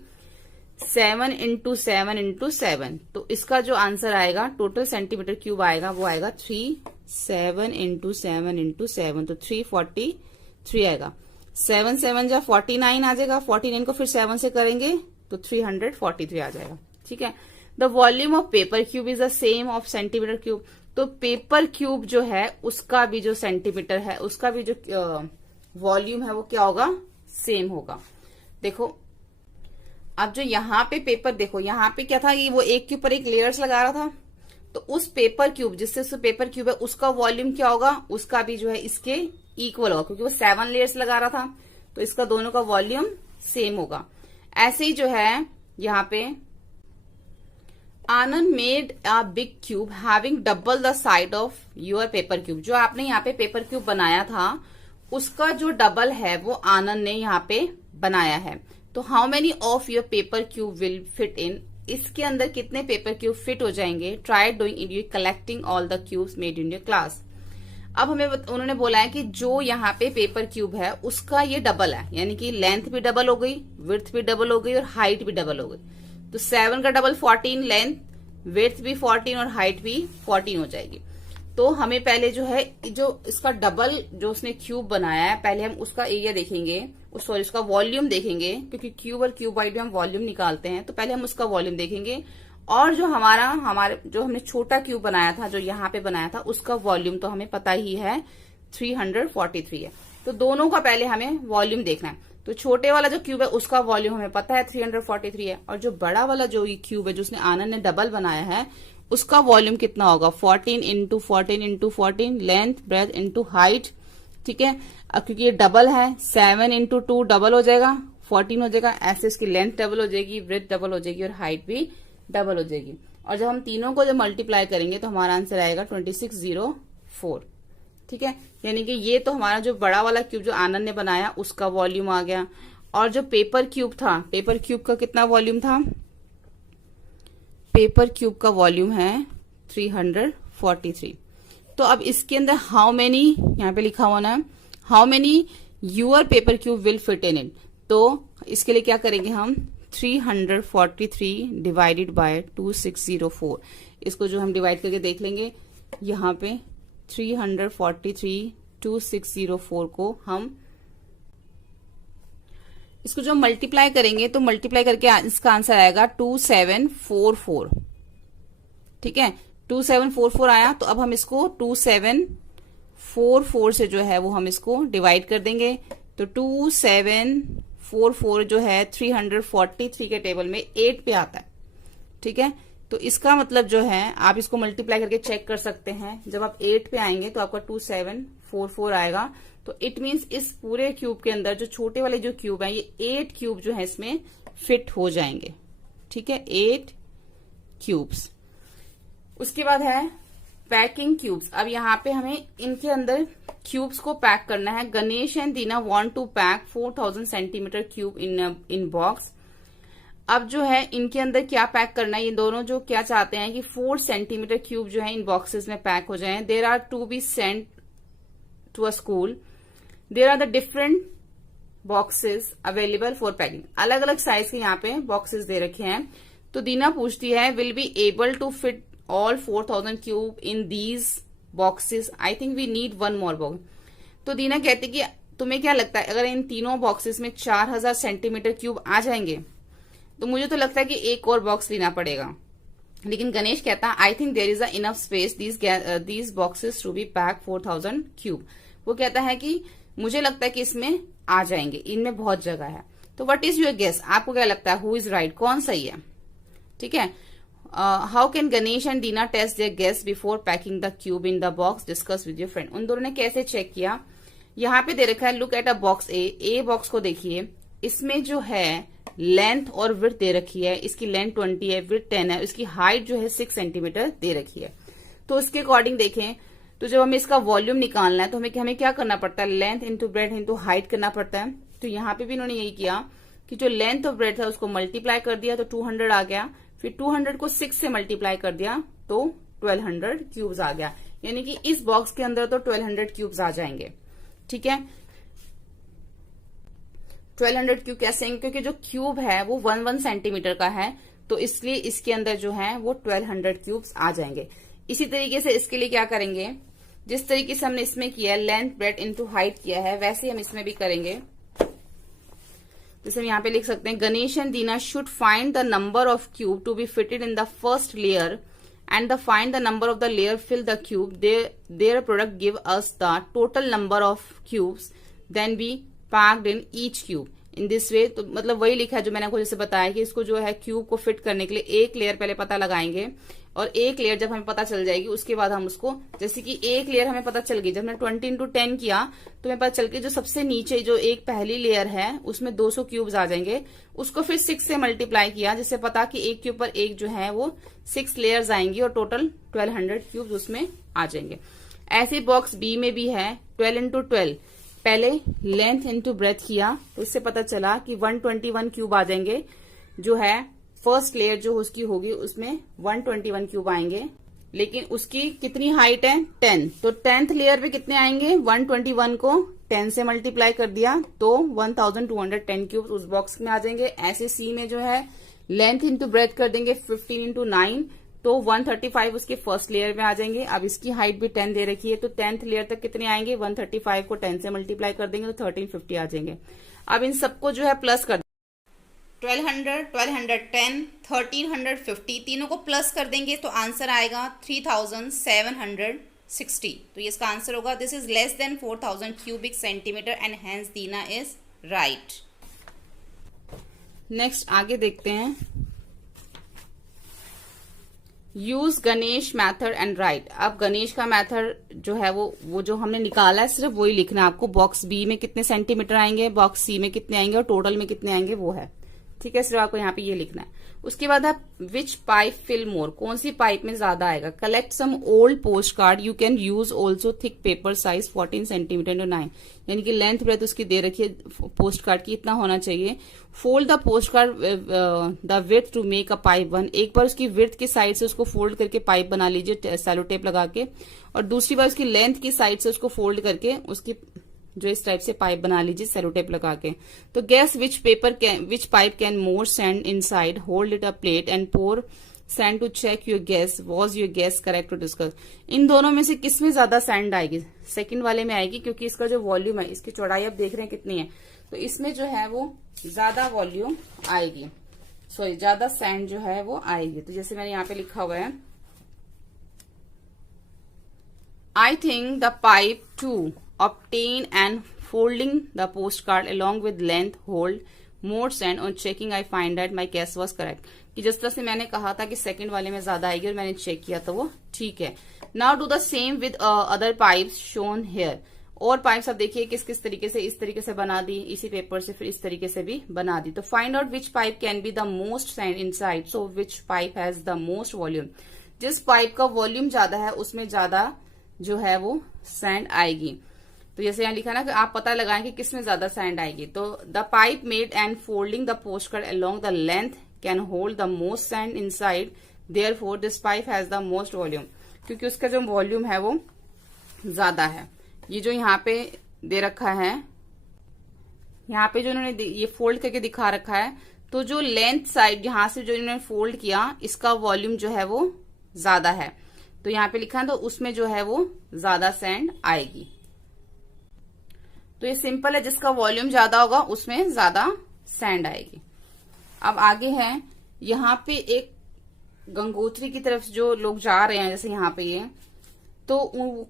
7 इंटू 7 इंटू 7, तो इसका जो आंसर आएगा टोटल सेंटीमीटर क्यूब आएगा वो आएगा 7 इंटू 7 इंटू 7, तो 343 आएगा। 7 7 जा 49 आ जाएगा, 49 को फिर 7 से करेंगे तो 343 आ जाएगा, ठीक है। The volume of paper cube is the same of centimetre cube. तो पेपर क्यूब जो है उसका भी जो सेंटीमीटर है, उसका भी जो वॉल्यूम है वो क्या होगा, सेम होगा। देखो अब जो यहाँ पे पेपर देखो, यहाँ पे क्या था, ये वो एक के ऊपर एक लेयर्स लगा रहा था, तो उस पेपर क्यूब, जिससे उस पेपर क्यूब है उसका वॉल्यूम क्या होगा, उसका भी जो है इसके इक्वल होगा, क्योंकि वो 7 लेयर्स लगा रहा था, तो इसका दोनों का वॉल्यूम सेम होगा। ऐसे ही जो है यहाँ पे Anand made a big cube having double the side of your paper cube. जो आपने यहाँ पे पेपर क्यूब बनाया था उसका जो डबल है वो आनंद ने यहाँ पे बनाया है। तो how many of your paper cube will fit इन, इसके अंदर कितने पेपर क्यूब फिट हो जाएंगे। Try doing it, you collecting all the cubes made in your class. अब हमें उन्होंने बोला है कि जो यहाँ पे पेपर क्यूब है उसका ये डबल है, यानी कि लेंथ भी डबल हो गई, विड्थ भी डबल हो गई और हाइट भी डबल हो गई। तो 7 का डबल 14, लेंथ विड्थ भी 14 और हाइट भी 14 हो जाएगी। तो हमें पहले जो है जो इसका डबल जो उसने क्यूब बनाया है, पहले हम उसका एरिया देखेंगे, सॉरी उसका वॉल्यूम देखेंगे, क्योंकि क्यूब और क्यूबाइड में हम वॉल्यूम निकालते हैं। तो पहले हम उसका वॉल्यूम देखेंगे, और जो हमारे जो हमने छोटा क्यूब बनाया था, जो यहाँ पे बनाया था, उसका वॉल्यूम तो हमें पता ही है 343 है। तो दोनों का पहले हमें वॉल्यूम देखना है। तो छोटे वाला जो क्यूब है उसका वॉल्यूम हमें पता है 343 है, और जो बड़ा वाला जो ये क्यूब है जो उसने आनंद ने डबल बनाया है उसका वॉल्यूम कितना होगा, 14 into 14 into 14, length breadth into height. ठीक है, अब क्योंकि ये डबल है 7 इंटू 2 डबल हो जाएगा 14 हो जाएगा, ऐसे इसकी लेंथ डबल हो जाएगी, ब्रेथ डबल हो जाएगी और हाइट भी डबल हो जाएगी। और जब हम तीनों को जब मल्टीप्लाई करेंगे तो हमारा आंसर आएगा 2604। ठीक है, यानी कि ये तो हमारा जो बड़ा वाला क्यूब जो आनंद ने बनाया उसका वॉल्यूम आ गया। और जो पेपर क्यूब था, पेपर क्यूब का कितना वॉल्यूम था, पेपर क्यूब का वॉल्यूम है 343। तो अब इसके अंदर हाउ मेनी, यहाँ पे लिखा हुआ ना how many your paper cube will fit in it. तो इसके लिए क्या करेंगे हम, 343 डिवाइडेड बाय 2604, इसको जो हम डिवाइड करके देख लेंगे, यहाँ पे 343 2604 को हम इसको जो मल्टीप्लाई करेंगे तो मल्टीप्लाई करके इसका आंसर आएगा 2744। ठीक है, 2744 आया। तो अब हम इसको 2744 से जो है वो हम इसको डिवाइड कर देंगे। तो 2744 जो है 343 के टेबल में 8 पे आता है। ठीक है, तो इसका मतलब जो है आप इसको मल्टीप्लाई करके चेक कर सकते हैं। जब आप 8 पे आएंगे तो आपका 2744 आएगा। तो इट मीन्स इस पूरे क्यूब के अंदर जो छोटे वाले जो क्यूब है ये 8 क्यूब जो है इसमें फिट हो जाएंगे। ठीक है, 8 क्यूब्स। उसके बाद है पैकिंग क्यूब्स। अब यहाँ पे हमें इनके अंदर क्यूब्स को पैक करना है। Ganesh and Deena want to pack 4000 centimetre cube in box. अब जो है इनके अंदर क्या पैक करना है, ये दोनों जो क्या चाहते हैं कि 4 सेंटीमीटर क्यूब जो है इन बॉक्सेस में पैक हो जाएं। There are to be sent to a school. There are the different boxes available for packing. अलग अलग साइज के यहाँ पे बॉक्सेस दे रखे हैं। तो दीना पूछती है will be able to fit all 4000 cube in these boxes. I think we need one more box. तो दीना कहती कि तुम्हें क्या लगता है अगर इन तीनों बॉक्सेस में 4000 सेंटीमीटर क्यूब आ जाएंगे, तो मुझे तो लगता है कि एक और बॉक्स लेना पड़ेगा। लेकिन गणेश कहता है I think there is a enough space these boxes to be pack 4000 cube. वो कहता है कि मुझे लगता है कि इसमें आ जाएंगे, इनमें बहुत जगह है। तो व्हाट इज योर गेस, आपको क्या लगता है हु इज राइट, कौन सही है। ठीक है, how can Ganesh and Dina test their guess before packing the cube in the box, discuss with your friend. उन दोनों ने कैसे चेक किया, यहाँ पे दे रखा है look at a box a box को देखिए, इसमें जो है लेंथ और विड्थ दे रखी है। इसकी लेंथ 20 है, विड्थ 10 है, इसकी हाइट जो है 6 सेंटीमीटर दे रखी है। तो उसके अकॉर्डिंग देखें तो जब हमें इसका वॉल्यूम निकालना है तो हमें क्या करना पड़ता है, length into breadth into height करना पड़ता है। तो यहाँ पे भी इन्होंने यही किया कि जो लेंथ और ब्रेथ है उसको मल्टीप्लाई कर दिया तो 200 आ गया, फिर 200 को 6 से मल्टीप्लाई कर दिया तो 1200 क्यूब्स आ गया। यानी कि इस बॉक्स के अंदर तो 1200 क्यूब्स आ जाएंगे। ठीक है, 1200 क्यूब कैसे आएंगे, क्योंकि जो क्यूब है वो 1 सेंटीमीटर का है, तो इसलिए इसके अंदर जो है वो 1200 क्यूब्स आ जाएंगे। इसी तरीके से इसके लिए क्या करेंगे, जिस तरीके से हमने इसमें किया लेंथ ब्रेथ इनटू हाइट किया है वैसे हम इसमें भी करेंगे। जैसे हम यहाँ पे लिख सकते हैं Ganesh and Dina should find the number of cube to be fitted in the first layer and the find the number of the layer fill the cube. Their product give us the total number of cubes then be packed in each cube. In this way. तो मतलब वही लिखा है जो मैंने आपको जैसे बताया कि इसको जो है क्यूब को फिट करने के लिए एक लेयर पहले पता लगाएंगे, और एक लेयर जब हमें पता चल जाएगी उसके बाद हम उसको, जैसे कि एक लेयर हमें पता चल गई, जब हमने 20 into 10 किया तो हमें पता चल गया जो सबसे नीचे जो एक पहली लेयर है उसमें 200 क्यूब्स आ जाएंगे। उसको फिर 6 से मल्टीप्लाई किया, जिससे पता कि एक के ऊपर एक जो है वो 6 लेयर्स आएंगी और टोटल 1200 क्यूब्स उसमें आ जाएंगे। ऐसे बॉक्स बी में भी है 12 into 12, पहले लेंथ इंटू ब्रेथ किया तो इससे पता चला कि 121 क्यूब आ जाएंगे। जो है फर्स्ट लेयर जो उसकी होगी उसमें 121 क्यूब आएंगे, लेकिन उसकी कितनी हाइट है 10, तो 10th लेयर पे कितने आएंगे, 121 को 10 से मल्टीप्लाई कर दिया तो 1210 क्यूब उस बॉक्स में आ जाएंगे। ऐसे सी में जो है लेंथ इंटू ब्रेथ कर देंगे 15 into 9 तो 135 उसके फर्स्ट लेयर में आ जाएंगे। अब इसकी हाइट भी 10 दे रखी है तो 10th लेयर तक कितने आएंगे, 135 को 10 से मल्टीप्लाई कर देंगे तो 1350 आ जाएंगे। अब इन सबको जो है प्लस कर 1200, 1210, 1350 तीनों को प्लस कर देंगे तो आंसर आएगा 3760। तो ये इसका आंसर होगा। This is less than 4000 cubic centimetre and hence Dina is right. Next आगे देखते हैं। Use Ganesh method and right. अब गणेश का मैथड जो है वो जो हमने निकाला है सिर्फ वही लिखना है आपको। बॉक्स बी में कितने सेंटीमीटर आएंगे, बॉक्स सी में कितने आएंगे और टोटल में कितने आएंगे वो है, ठीक है। सिर्फ आपको यहाँ पे ये लिखना है। उसके बाद आप विच पाइप फिल मोर, कौन सी पाइप में ज्यादा आएगा। Collect some old post card, you can use also thick paper size 14 centimetre to 9, यानी कि लेंथ ब्रेथ उसकी दे रखी है पोस्ट कार्ड की, इतना होना चाहिए। Fold the post card the width to make a pipe one, एक बार उसकी विड्थ की साइड से उसको फोल्ड करके पाइप बना लीजिए सेलो टेप लगा के, और दूसरी बार उसकी लेंथ की साइड से उसको फोल्ड करके उसकी जो इस टाइप से पाइप बना लीजिए सेलो टेप लगा के। तो guess which pipe can more sand inside, hold it a plate and pour sand to check your guess, was your guess correct to discuss. इन दोनों में से किसमें ज्यादा सैंड आएगी, सेकंड वाले में आएगी, क्योंकि इसका जो वॉल्यूम है, इसकी चौड़ाई आप देख रहे हैं कितनी है, तो इसमें जो है वो ज्यादा वॉल्यूम आएगी, सॉरी ज्यादा सैंड जो है वो आएगी। तो जैसे मैंने यहाँ पे लिखा हुआ है, I think the pipe to obtain and folding the postcard along with length hold more sand on checking I find that my guess was correct। कि जिस तरह से मैंने कहा था कि सेकंड वाले में ज्यादा आएगी और मैंने चेक किया तो वो ठीक है। Now do the same with other pipes shown here. और पाइप्स आप देखिए किस किस तरीके से, इस तरीके से बना दी, इसी पेपर से फिर इस तरीके से भी बना दी। तो find out which pipe can be the most sand inside, so which pipe has the most volume. जिस पाइप का वॉल्यूम ज्यादा है उसमें ज्यादा जो है वो सैंड आएगी। तो जैसे यहाँ लिखा ना कि आप पता लगाएं कि किसमें ज्यादा सैंड आएगी। तो the pipe made and folding the postcard along the length can hold the most sand inside, therefore this pipe has the most volume, क्योंकि उसका जो वॉल्यूम है वो ज्यादा है। ये जो यहाँ पे दे रखा है, यहाँ पे जो इन्होंने ये फोल्ड करके दिखा रखा है, तो जो लेंथ साइड यहाँ से जो इन्होंने फोल्ड किया इसका वॉल्यूम जो है वो ज्यादा है, तो यहाँ पे लिखा है तो उसमें जो है वो ज्यादा सैंड आएगी। तो ये सिंपल है, जिसका वॉल्यूम ज्यादा होगा उसमें ज्यादा सैंड आएगी। अब आगे है, यहाँ पे एक गंगोत्री की तरफ जो लोग जा रहे हैं, जैसे यहाँ पे ये, तो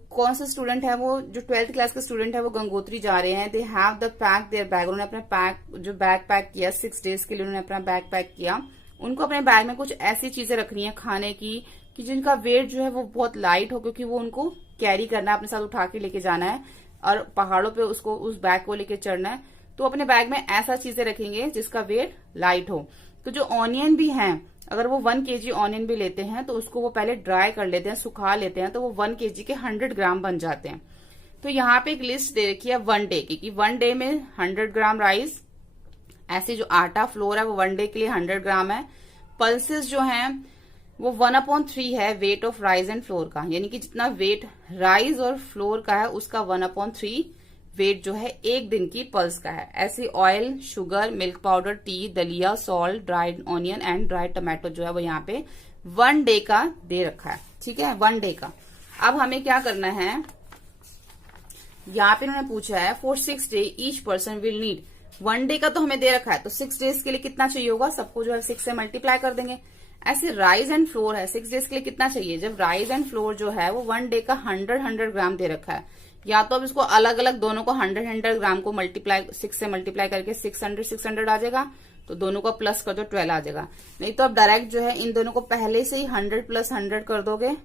कौन सा स्टूडेंट है वो, जो 12th क्लास का स्टूडेंट है वो गंगोत्री जा रहे हैं। They have the pack their bag, उन्होंने अपना जो बैग पैक किया 6 डेज के लिए उन्होंने अपना बैग पैक किया। उनको अपने बैग में कुछ ऐसी चीजें रखनी है खाने की कि जिनका वेट जो है वो बहुत लाइट हो, क्योंकि वो उनको कैरी करना है, अपने साथ उठा के लेके जाना है और पहाड़ों पे उसको उस बैग को लेके चढ़ना है। तो अपने बैग में ऐसा चीजें रखेंगे जिसका वेट लाइट हो। तो जो ऑनियन भी हैं, अगर वो 1 kg ऑनियन भी लेते हैं तो उसको वो पहले ड्राई कर लेते हैं, सुखा लेते हैं, तो वो 1 kg के 100 ग्राम बन जाते हैं। तो यहाँ पे एक लिस्ट दे रखी है 1 डे की, कि 1 डे में 100 ग्राम राइस, ऐसे जो आटा फ्लोर है वो 1 डे के लिए 100 ग्राम है। पल्सेस जो है वो 1/3 है weight of rice and floor का, यानी कि जितना वेट राइस और फ्लोर का है उसका 1/3 वेट जो है एक दिन की पल्स का है। ऐसे oil, sugar, milk powder, tea, दलिया, salt, dried onion and dried tomato जो है वो यहाँ पे 1 डे का दे रखा है, ठीक है, 1 डे का। अब हमें क्या करना है, यहाँ पे उन्होंने पूछा है for 6 days each person will need, 1 day का तो हमें दे रखा है, तो 6 days के लिए कितना चाहिए होगा, सबको जो है 6 से मल्टीप्लाई कर देंगे। ऐसे राइस एंड फ्लोर है, 6 days के लिए कितना चाहिए, जब राइस एंड फ्लोर जो है वो 1 डे का 100 ग्राम दे रखा है, या तो अब इसको अलग अलग दोनों को 100 ग्राम को मल्टीप्लाई 6 से मल्टीप्लाई करके 600 आ जाएगा, तो दोनों को प्लस कर दो 12 आ जाएगा। नहीं तो अब डायरेक्ट जो है इन दोनों को पहले से ही 100 प्लस 100 कर दोगे,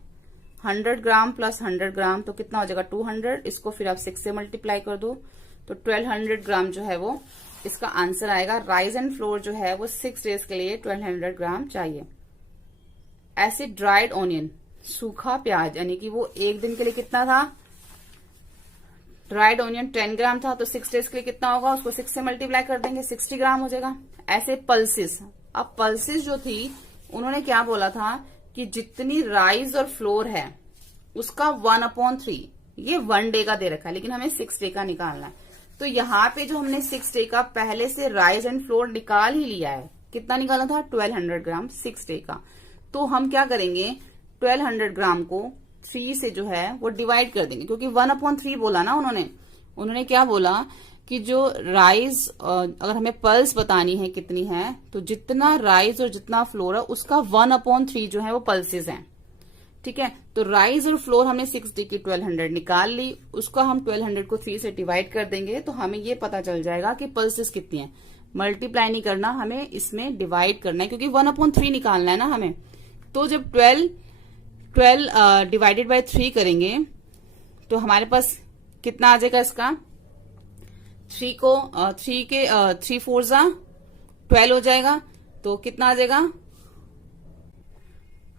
100 ग्राम प्लस 100 ग्राम तो कितना हो जाएगा 200। इसको फिर आप 6 से मल्टीप्लाई कर दो तो 1200 ग्राम जो है वो इसका आंसर आएगा। राइस एंड फ्लोर जो है वो 6 डेज के लिए 1200 ग्राम चाहिए। ऐसे ड्राइड ऑनियन, सूखा प्याज, यानी कि वो एक दिन के लिए कितना था, ड्राइड ऑनियन 10 ग्राम था, तो 6 डेज के लिए कितना होगा, उसको 6 से मल्टीप्लाई कर देंगे 60 ग्राम हो जाएगा। ऐसे पल्सेस, अब पल्सेस जो थी उन्होंने क्या बोला था कि जितनी राइस और फ्लोर है उसका 1/3, ये 1 डे का दे रखा है, लेकिन हमें 6 डे का निकालना है। तो यहाँ पे जो हमने 6 डे का पहले से राइस एंड फ्लोर निकाल ही लिया है, कितना निकाला था 1200 ग्राम 6 डे का। तो हम क्या करेंगे 1200 ग्राम को 3 से जो है वो डिवाइड कर देंगे, क्योंकि 1/3 बोला ना उन्होंने क्या बोला कि जो राइस अगर हमें पल्स बतानी है कितनी है, तो जितना राइस और जितना फ्लोर है उसका 1/3 जो है वो पल्सेस हैं। ठीक है, तो राइस और फ्लोर हमने 6 डे की 1200 निकाल ली, उसका हम 1200 को 3 से डिवाइड कर देंगे तो हमें ये पता चल जाएगा कि पल्सेस कितनी है। मल्टीप्लाई नहीं करना, हमें इसमें डिवाइड करना है, क्योंकि 1/3 निकालना है ना हमें। तो जब 12 डिवाइडेड बाय 3 करेंगे तो हमारे पास कितना आ जाएगा, इसका 3 को 3 के 3 4 12 हो जाएगा, तो कितना आ जाएगा,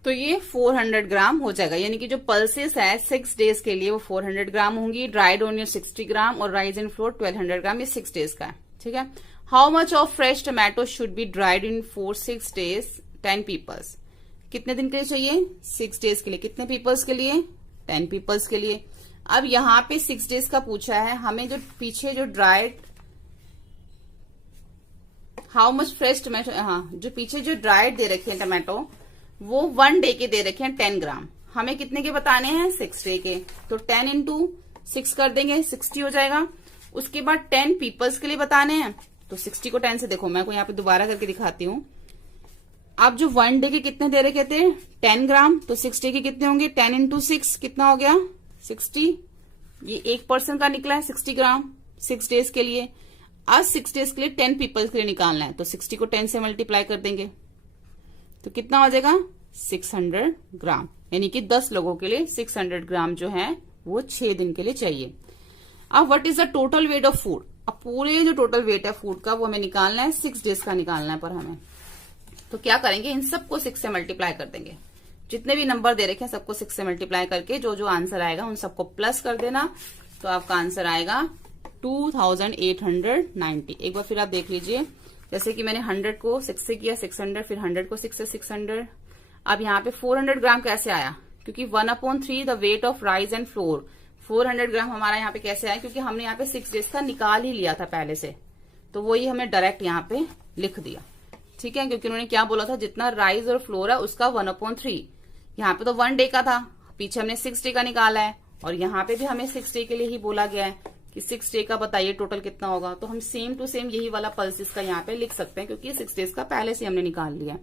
तो ये 400 ग्राम हो जाएगा। यानी कि जो पल्सेस है 6 डेज के लिए वो 400 ग्राम होंगी, ड्राइड ऑनियन 60 ग्राम और राइस एंड फ्लोर 1200 ग्राम, ये 6 डेज का है। ठीक है, how much of fresh tomato should be dried in 4-6 days 10 peoples. कितने दिन के लिए चाहिए, 6 डेज के लिए। कितने पीपल्स के लिए, 10 पीपल्स के लिए। अब यहाँ पे 6 डेज का पूछा है, हमें जो पीछे जो dried how much fresh tomato, हाँ जो पीछे जो ड्राइड दे रखे हैं टोमेटो वो 1 डे के दे रखे हैं 10 ग्राम। हमें कितने के बताने हैं 6 डे के, तो 10 इंटू 6 कर देंगे 60 हो जाएगा। उसके बाद 10 पीपल्स के लिए बताने हैं, तो 60 को 10 से देखो मैं को यहाँ पे दोबारा करके दिखाती हूँ। आप जो 1 डे के कितने दे रखे थे 10 ग्राम, तो 6 डे के कितने होंगे 10 इंटू 6 कितना हो गया 60। ये 1 पर्सन का निकला है 60 ग्राम 6 डेज के लिए। आज 6 डेज के लिए 10 पीपल्स के लिए निकालना है, तो 60 को 10 से मल्टीप्लाई कर देंगे तो कितना हो जाएगा 600 ग्राम। यानी कि 10 लोगों के लिए 600 ग्राम जो है वो 6 दिन के लिए चाहिए। अब what is the total weight of food, अब पूरे जो टोटल वेट है फूड का वो हमें निकालना है, 6 डेज का निकालना है पर हमें। तो क्या करेंगे, इन सबको 6 से मल्टीप्लाई कर देंगे, जितने भी नंबर दे रखे हैं सबको 6 से मल्टीप्लाई करके जो जो आंसर आएगा उन सबको प्लस कर देना, तो आपका आंसर आएगा 2890। एक बार फिर आप देख लीजिए, जैसे कि मैंने 100 को 6 से किया 600, फिर 100 को 6 से 600। अब यहाँ पे 400 ग्राम कैसे आया, क्योंकि 1/3 the weight of rice and floor, 400 ग्राम हमारा यहाँ पे कैसे आया, क्योंकि हमने यहाँ पे 6 डेज का निकाल ही लिया था पहले से, तो वही हमने डायरेक्ट यहाँ पे लिख दिया। ठीक है, क्योंकि उन्होंने क्या बोला था जितना राइस और फ्लोर है उसका 1/3, यहाँ पे तो 1 डे का था, पीछे हमने 6 डे का निकाला है, और यहाँ पे भी हमें 6 डे के लिए ही बोला गया है कि 6 डे का बताइए टोटल कितना होगा। तो हम सेम टू सेम यही वाला पल्सेस का यहाँ पे लिख सकते हैं, क्योंकि 6 डेज का पहले से हमने निकाल लिया है।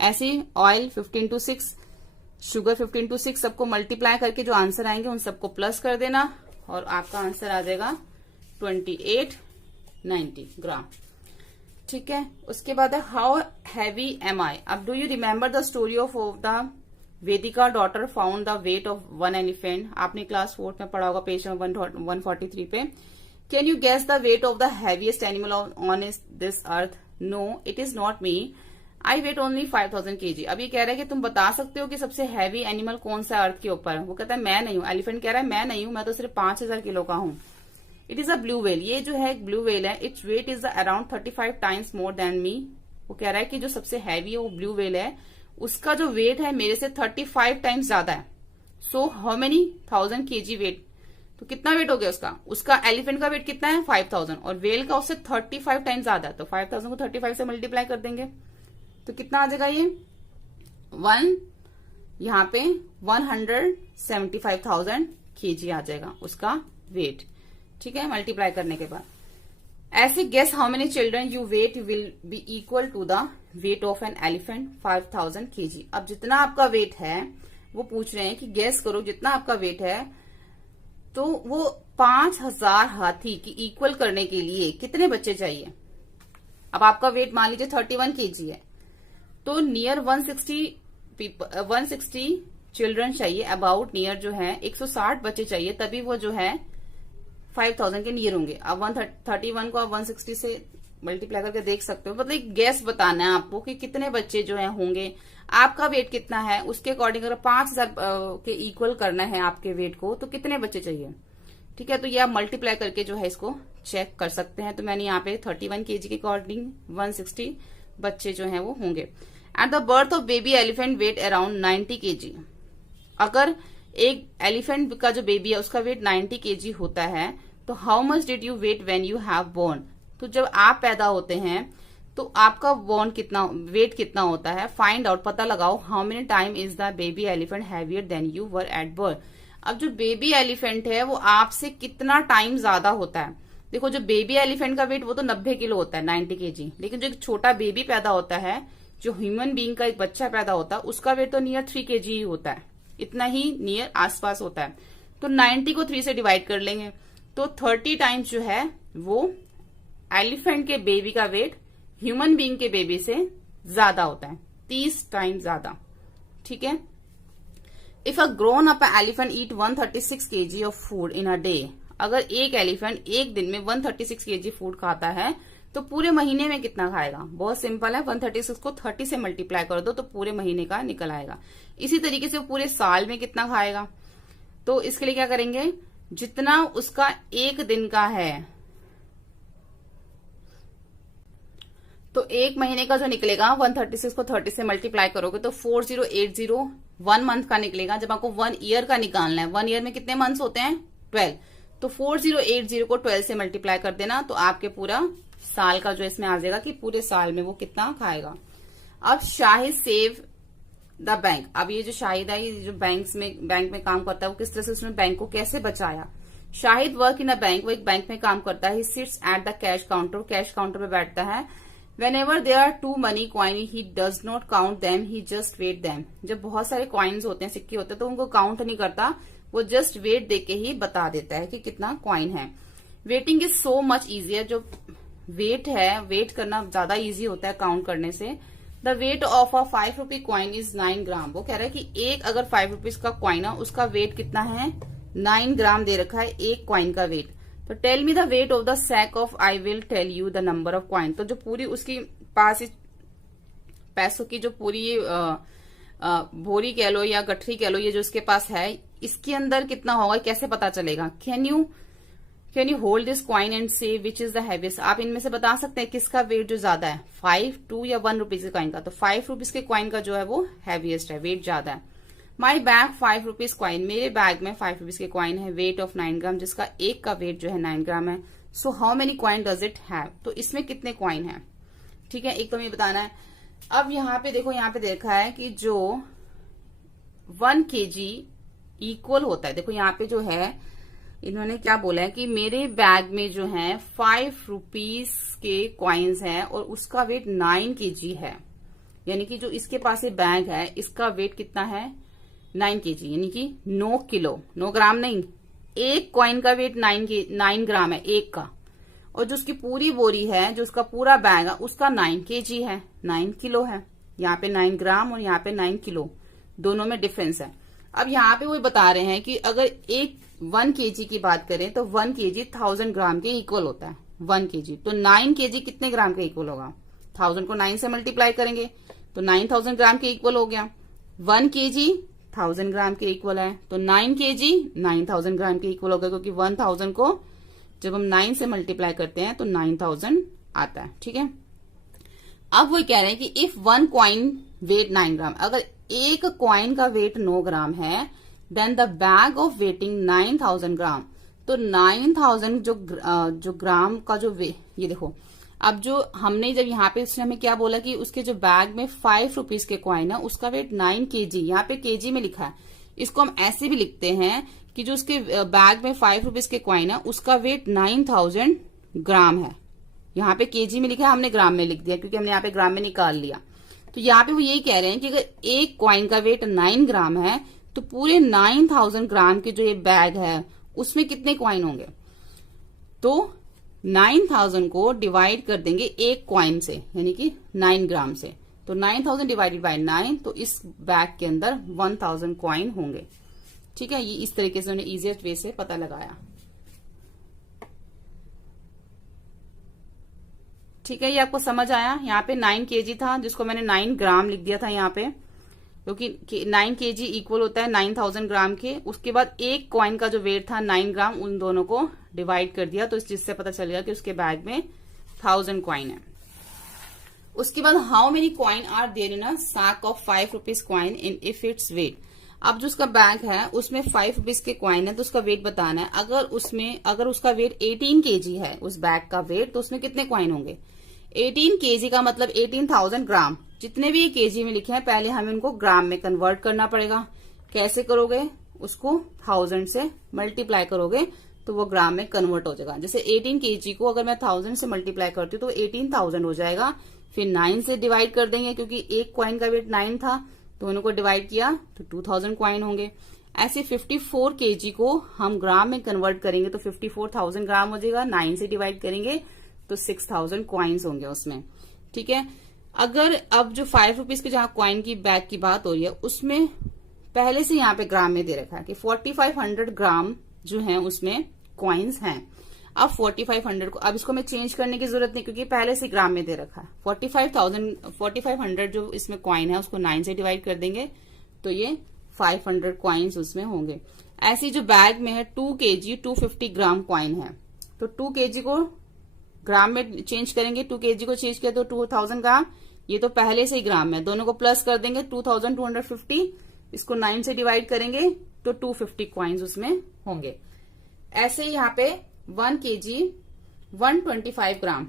ऐसे ही ऑयल 15/6, शुगर 15/6, सबको मल्टीप्लाई करके जो आंसर आएंगे उन सबको प्लस कर देना, और आपका आंसर आ जाएगा 2890 ग्राम। ठीक है, उसके बाद है हाउ हैवी एम आई। अब do you remember the story of the Vedika daughter found the weight of 1 elephant. आपने क्लास 4 में पढ़ा होगा, पेज नंबर 143 पे। Can you guess the weight of the heaviest animal on this earth. No it is not me, I weight only 5000 kg। अब ये कह रहा है कि तुम बता सकते हो कि सबसे हैवी एनिमल कौन सा अर्थ के ऊपर। वो कहता है मैं नहीं हूँ, एलिफेंट कह रहा है मैं नहीं हूँ, मैं तो सिर्फ 5000 किलो का हूँ। It is a blue whale, ये जो है ब्लू व्हेल है, its weight is around 35 times more than me. वो कह रहा है कि जो सबसे हैवी है वो ब्लू व्हेल है, उसका जो वेट है मेरे से 35 टाइम्स ज्यादा है। So how many 1000 kg weight, तो कितना वेट हो गया उसका एलिफेंट का वेट कितना है 5000, और व्हेल का उससे 35 टाइम्स ज्यादा है, तो 5000 को 35 से मल्टीप्लाई कर देंगे तो कितना आ जाएगा ये 1, यहाँ पे 175,000 kg आ जाएगा उसका वेट। ठीक है, मल्टीप्लाई करने के बाद ऐसे guess how many children you weight will be equal to the weight of an elephant 5000 kg। अब जितना आपका वेट है वो पूछ रहे हैं कि गेस करो जितना आपका वेट है तो वो 5000 हाथी की इक्वल करने के लिए कितने बच्चे चाहिए? अब आपका वेट मान लीजिए 31 kg है, तो नियर 160 चिल्ड्रन चाहिए, अबाउट नियर जो है 160 बच्चे चाहिए, तभी वो जो है 5000 के नियर होंगे। अब 131 को आप 160 से मल्टीप्लाई करके देख सकते हो, मतलब एक गैस बताना है आपको कि कितने बच्चे जो है होंगे। आपका वेट कितना है उसके अकॉर्डिंग अगर 5000 के इक्वल करना है आपके वेट को, तो कितने बच्चे चाहिए, ठीक है। तो ये आप मल्टीप्लाई करके जो है इसको चेक कर सकते हैं। तो मैंने यहाँ पे 31 kg के अकॉर्डिंग 160 बच्चे जो है वो होंगे। At the birth of baby elephant weight around 90 kg। अगर एक एलिफेंट का जो बेबी है उसका वेट 90 kg होता है, तो how much did you weight when you have born. तो जब आप पैदा होते हैं तो आपका बोर्न कितना वेट कितना होता है, फाइंड आउट, पता लगाओ। How many time is the baby elephant heavier than you were at birth. अब जो बेबी एलिफेंट है वो आपसे कितना टाइम ज्यादा होता है। देखो जो बेबी एलिफेंट का वेट वो तो 90 किलो होता है, 90 kg, लेकिन जो एक छोटा बेबी पैदा होता है, जो ह्यूमन बीइंग का एक बच्चा पैदा होता है, उसका वेट तो नियर 3 kg ही होता है, इतना ही नियर आसपास होता है। तो 90 को 3 से डिवाइड कर लेंगे, तो 30 टाइम्स जो है वो एलिफेंट के बेबी का वेट ह्यूमन बीइंग के बेबी से ज्यादा होता है, 30 टाइम्स ज्यादा, ठीक है। If a grown up elephant eat 136 kg of food in a day. अगर एक एलिफेंट एक दिन में 136 kg फूड खाता है तो पूरे महीने में कितना खाएगा? बहुत सिंपल है, 136 को 30 से मल्टीप्लाई कर दो तो पूरे महीने का निकल आएगा। इसी तरीके से वो पूरे साल में कितना खाएगा, तो इसके लिए क्या करेंगे, जितना उसका एक दिन का है, तो एक महीने का जो निकलेगा 136 को 30 से मल्टीप्लाई करोगे तो 4080 1 मंथ का निकलेगा। जब आपको 1 ईयर का निकालना है, 1 ईयर में कितने मंथ्स होते हैं? 12। तो 4080 को 12 से मल्टीप्लाई कर देना, तो आपके पूरा साल का जो इसमें आ जाएगा कि पूरे साल में वो कितना खाएगा। अब शाहिद सेव द बैंक। अब ये जो शाहिद है, ये जो बैंक में काम करता है, वो किस तरह से उसने बैंक को कैसे बचाया। Shahid work in a bank, वो एक बैंक में काम करता है। He sits at the cash counter, cash counter पे बैठता है। Whenever there are too many coin, he does not count them, he just weight them. जब बहुत सारे कॉइन्स होते हैं, सिक्के होते हैं, तो उनको काउंट नहीं करता, वो जस्ट वेट देके ही बता देता है कि कितना कॉइन है। Waiting is so much easier. जो वेट है, वेट करना ज्यादा इजी होता है काउंट करने से। The weight of a 5 rupee coin is 9 ग्राम। वो कह रहा है कि एक अगर 5 रुपीज का कॉइन है उसका वेट कितना है, 9 ग्राम दे रखा है एक कॉइन का वेट। तो tell me the weight of the sack of, I will tell you the number of coin. तो जो पूरी उसकी पास पैसों की जो पूरी भोरी कह लो या गठरी कह लो, ये जो इसके पास है, इसके अंदर कितना होगा कैसे पता चलेगा। Can you hold this coin and से विच इज द हैवीएस्ट। आप इनमें से बता सकते हैं किसका वेट जो ज्यादा है, 5, 2 या 1 रुपीज के कॉइन का। तो 5 रुपीज के कॉइन का जो है वो हैवीएस्ट है, वेट ज्यादा है। माई बैग 5 रुपीज कॉइन, मेरे बैग में 5 रुपीज के कॉइन है, वेट ऑफ 9 ग्राम, जिसका एक का वेट जो है 9 ग्राम है। So how many coin does it have. तो इसमें कितने कॉइन है, ठीक है, एक तो हमें बताना है। अब यहाँ पे देखो, यहाँ पे देखा है कि जो 1 kg इक्वल होता है। देखो यहाँ पे जो है इन्होंने क्या बोला है कि मेरे बैग में जो है 5 रुपीज के कॉइन्स हैं और उसका वेट 9 kg है। यानी कि जो इसके पास ये बैग है इसका वेट कितना है, 9 kg, यानी कि 9 किलो, 9 ग्राम नहीं, एक कॉइन का वेट 9 ग्राम है एक का। और जो उसकी पूरी बोरी है, जो उसका पूरा बैग है, उसका 9 kg है, 9 किलो है। यहाँ पे 9 ग्राम और यहाँ पे 9 किलो, दोनों में डिफरेंस है। अब यहाँ पे वो बता रहे हैं कि अगर एक 1 kg की बात करें तो 1 kg 1000 ग्राम के इक्वल होता है, 1 kg। तो 9 kg कितने ग्राम के इक्वल होगा, 1000 को 9 से मल्टीप्लाई करेंगे तो 9000 ग्राम के इक्वल हो गया। 1 kg 1000 ग्राम के इक्वल है, तो 9 kg 9000 ग्राम के इक्वल हो गया, क्योंकि 1000 को जब हम 9 से मल्टीप्लाई करते हैं तो 9000 आता है, ठीक है। अब वो कह रहे हैं कि इफ 1 कॉइन वेट 9 ग्राम, अगर एक कॉइन का वेट 9 ग्राम है, then the bag of weighting 9000 gram. तो 9000 जो ग्राम का जो ये देखो, अब जो हमने जब यहाँ पे उसने हमें क्या बोला कि उसके जो बैग में 5 रुपीज के कॉइन है उसका वेट 9 kg, यहाँ पे kg में लिखा है। इसको हम ऐसे भी लिखते हैं कि जो उसके बैग में 5 रुपीज के कॉइन है उसका वेट 9000 ग्राम है। यहाँ पे kg में लिखा है, हमने ग्राम में लिख दिया क्योंकि हमने यहाँ पे ग्राम में निकाल लिया। तो यहाँ पे वो यही कह रहे हैं कि अगर एक कॉइन का वेट 9 ग्राम है तो पूरे 9000 ग्राम के जो ये बैग है उसमें कितने कॉइन होंगे? तो 9000 को डिवाइड कर देंगे एक कॉइन से, यानी कि 9 ग्राम से। तो 9000 डिवाइडेड बाय 9, तो इस बैग के अंदर 1000 कॉइन होंगे। ठीक है, ये इस तरीके से उन्हें इजीएस्ट वे से पता लगाया। ठीक है, ये आपको समझ आया। यहाँ पे 9 kg था, जिसको मैंने 9 ग्राम लिख दिया था यहाँ पे, क्योंकि 9 kg इक्वल होता है 9000 ग्राम के। उसके बाद एक कॉइन का जो वेट था 9 ग्राम, उन दोनों को डिवाइड कर दिया, तो इस चीज से पता चल गया कि उसके बैग में 1000 कॉइन है। उसके बाद how many coin are there in a sack of 5 rupees coin in if it's weight. अब जो उसका बैग है उसमें 5 रुपीज के कॉइन है, तो उसका वेट बताना है। अगर उसका वेट 18 kg है, उस बैग का वेट, तो उसमें कितने कॉइन होंगे? 18 kg का मतलब 18,000 ग्राम। जितने भी केजी में लिखे हैं पहले हमें उनको ग्राम में कन्वर्ट करना पड़ेगा। कैसे करोगे? उसको 1000 से मल्टीप्लाई करोगे तो वो ग्राम में कन्वर्ट हो जाएगा। जैसे 18 kg को अगर मैं 1000 से मल्टीप्लाई करती हूँ तो 18,000 हो जाएगा। फिर 9 से डिवाइड कर देंगे, क्योंकि एक कॉइन का वेट 9 था, तो उनको डिवाइड किया तो 2000 कॉइन होंगे। ऐसे 54 kg को हम ग्राम में कन्वर्ट करेंगे तो 54,000 ग्राम हो जाएगा। 9 से डिवाइड करेंगे तो 6000 कॉइन्स होंगे उसमें। ठीक है, अगर अब जो 5 रुपीज के जहां कॉइन की बैग की बात हो रही है, उसमें पहले से यहाँ पे ग्राम में दे रखा है कि 4500 ग्राम जो है उसमें कॉइन्स हैं। अब 4500 को, अब इसको मैं चेंज करने की जरूरत नहीं, क्योंकि पहले से ग्राम में दे रखा है। 4500 जो इसमें कॉइन है उसको 9 से डिवाइड कर देंगे तो ये 500 कॉइन्स उसमें होंगे। ऐसी जो बैग में है 2 kg 250 ग्राम कॉइन है, तो 2 kg को ग्राम में चेंज करेंगे। 2 kg को चेंज किया तो 2000 ग्राम, ये तो पहले से ही ग्राम में, दोनों को प्लस कर देंगे 2250, इसको 9 से डिवाइड करेंगे तो 250 कॉइन्स उसमें होंगे। ऐसे ही यहाँ पे 1 kg 125 ग्राम,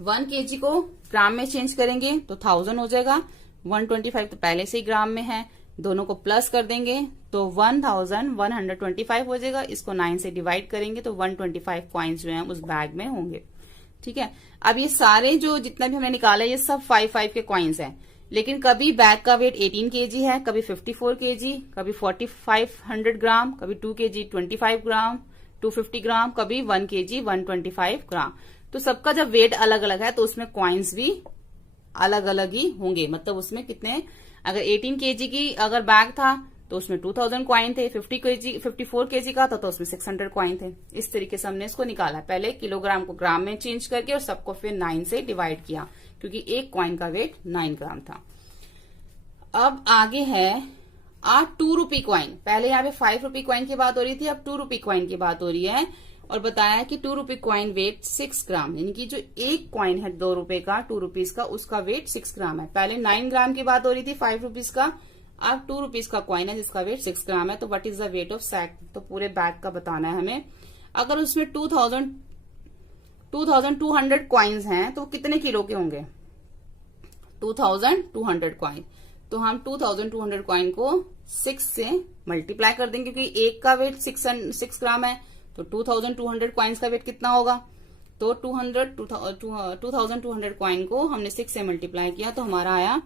1 kg को ग्राम में चेंज करेंगे तो 1000 हो जाएगा। 125 तो पहले से ही ग्राम में है, दोनों को प्लस कर देंगे तो 1125 हो जाएगा। इसको 9 से डिवाइड करेंगे तो 125 कॉइन्स जो हैं उस बैग में होंगे। ठीक है, अब ये सारे जो जितना भी हमने निकाला ये सब 5 के कॉइन्स हैं, लेकिन कभी बैग का वेट 18 kg है, कभी 54 kg, कभी 4500 ग्राम, कभी 2 kg 25 ग्राम 250 ग्राम, कभी 1 kg 125 ग्राम। तो सबका जब वेट अलग अलग है तो उसमें कॉइन्स भी अलग अलग ही होंगे। मतलब उसमें कितने, अगर 18 kg की अगर बैग था तो उसमें 2000 कॉइन थे, 54 kg का था तो उसमें 600 कॉइन थे। इस तरीके से हमने इसको निकाला, पहले किलोग्राम को ग्राम में चेंज करके और सबको फिर 9 से डिवाइड किया, क्योंकि एक कॉइन का वेट 9 ग्राम था। अब आगे है 2 रुपी कॉइन। पहले यहाँ पे 5 रुपी कॉइन की बात हो रही थी, अब 2 रुपी कॉइन की बात हो रही है। और बताया कि 2 रुपी कॉइन वेट 6 ग्राम, यानी कि जो एक कॉइन है 2 रुपए का 2 रुपीज का, उसका वेट 6 ग्राम है। पहले 9 ग्राम की बात हो रही थी 5 रुपीज का, अब 2 रुपीज का कॉइन है जिसका वेट 6 ग्राम है। तो what is the weight of sack, तो पूरे बैग का बताना है हमें। अगर उसमें 2200 कॉइन्स हैं तो कितने किलो के होंगे? 2200 कॉइन। तो हम 2200 कॉइन को 6 से मल्टीप्लाई कर देंगे, क्योंकि एक का वेट 6 ग्राम है, तो 2200 कॉइन्स का वेट कितना होगा? तो 2200 कॉइन को हमने 6 से मल्टीप्लाई किया तो हमारा आया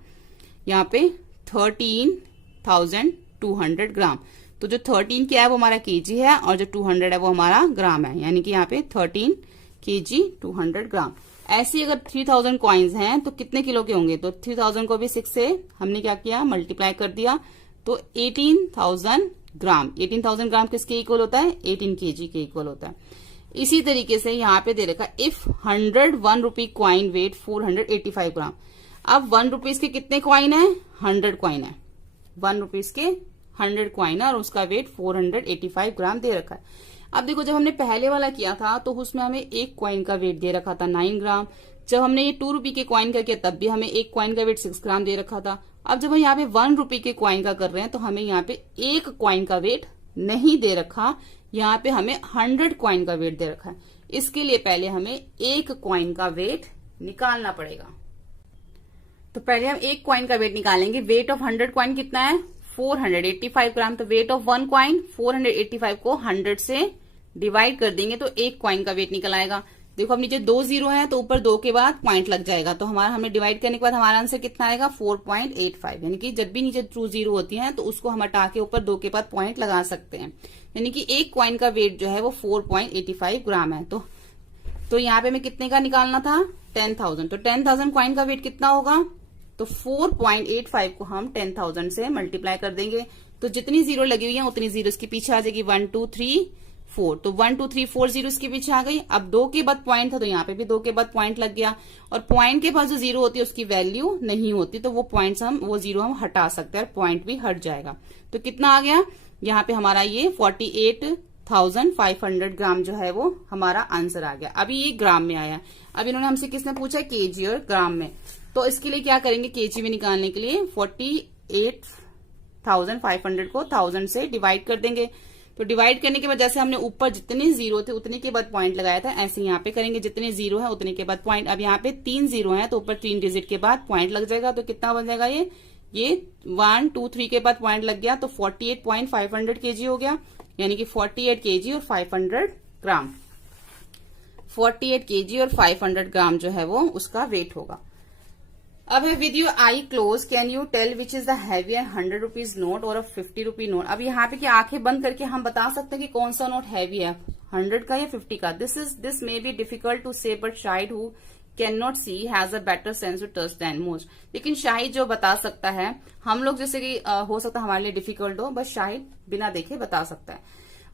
यहाँ पे 13,200 ग्राम। तो जो 13 क्या है वो हमारा केजी है, और जो 200 है वो हमारा ग्राम है, यानी कि यहाँ पे 13 kg 200 ग्राम। ऐसे अगर 3000 कॉइन्स हैं तो कितने किलो के होंगे? तो 3000 को भी 6 से हमने क्या किया, मल्टीप्लाई कर दिया, तो 18,000 ग्राम। 18,000 ग्राम किसके इक्वल होता है? 18 kg के इक्वल होता है। इसी तरीके से यहाँ पे दे रखा इफ 101 रुपी कॉइन वेट 485 ग्राम। अब 1 रुपीज के कितने कॉइन है? 100 कॉइन है। 1 रुपीज के 100 कॉइन है और उसका वेट 485 ग्राम दे रखा है। अब देखो, जब हमने पहले वाला किया था तो उसमें हमें एक कॉइन का वेट दे रखा था 9 ग्राम। जब हमने ये 2 रुपी के कॉइन का किया तब भी हमें एक कॉइन का वेट 6 ग्राम दे रखा था। अब जब हम यहाँ पे 1 रुपी के कॉइन का कर रहे हैं तो हमें यहाँ पे एक कॉइन का वेट नहीं दे रखा, यहाँ पे हमें 100 कॉइन का वेट दे रखा है। इसके लिए पहले हमें एक कॉइन का वेट निकालना पड़ेगा। तो पहले हम एक कॉइन का वेट निकालेंगे। वेट ऑफ 100 कॉइन कितना है? 485 ग्राम। तो वेट ऑफ 1 कॉइन 485 को 100 से डिवाइड कर देंगे तो एक कॉइन का वेट निकल आएगा। देखो अब नीचे 2 जीरो है तो ऊपर 2 के बाद पॉइंट लग जाएगा, तो हमारा हमें डिवाइड करने के बाद हमारा आंसर कितना आएगा 4.85। यानी कि जब भी नीचे ट्रू जीरो होती है तो उसको हम हटा के ऊपर 2 के बाद पॉइंट लगा सकते हैं। यानी कि एक कॉइन का वेट जो है वो 4.85 ग्राम है। तो यहाँ पे हमें कितने का निकालना था 10,000। तो 10,000 कॉइन का वेट कितना होगा, तो 4.85 को हम 10,000 से मल्टीप्लाई कर देंगे। तो जितनी जीरो लगी हुई है उतनी जीरो इसके पीछे आ जाएगी, 1 2 3 4। तो 1 2 3 4 जीरो इसके पीछे आ गई। अब 2 के बाद पॉइंट था तो यहाँ पे भी 2 के बाद पॉइंट लग गया, और पॉइंट के पास जो जीरो होती है उसकी वैल्यू नहीं होती, तो वो जीरो हम हटा सकते हैं और पॉइंट भी हट जाएगा। तो कितना आ गया यहाँ पे हमारा ये 48,500 ग्राम जो है वो हमारा आंसर आ गया। अभी ये ग्राम में आया। अब इन्होंने हमसे किसने पूछा केजी और ग्राम में, तो इसके लिए क्या करेंगे, केजी में निकालने के लिए 48,500 को 1000 से डिवाइड कर देंगे। तो डिवाइड करने के बाद जैसे हमने ऊपर जितने जीरो थे उतने के बाद पॉइंट लगाया था, ऐसे यहाँ पे करेंगे, जितने जीरो है उतने के बाद पॉइंट। अब यहाँ पे 3 जीरो है तो ऊपर 3 डिजिट के बाद पॉइंट लग जाएगा। तो कितना बन जाएगा ये 1 2 3 के बाद पॉइंट लग गया, तो 48,500 केजी हो गया। यानी कि 48 केजी और 500 ग्राम, 48 केजी और 500 ग्राम जो है वो उसका वेट होगा। अब है with your eye close can you tell which is the heavier 100 rupees note or 50 rupee note. अब यहाँ पे क्या आंखें बंद करके हम बता सकते हैं कि कौन सा नोट हैवी है, 100 का या 50 का। This may be difficult to say, but Shahid who can not see has a better sense of touch than most. लेकिन शाहिद जो बता सकता है, हम लोग जैसे कि हो सकता है हमारे लिए डिफिकल्ट हो, बस शाहिद बिना देखे बता सकता है।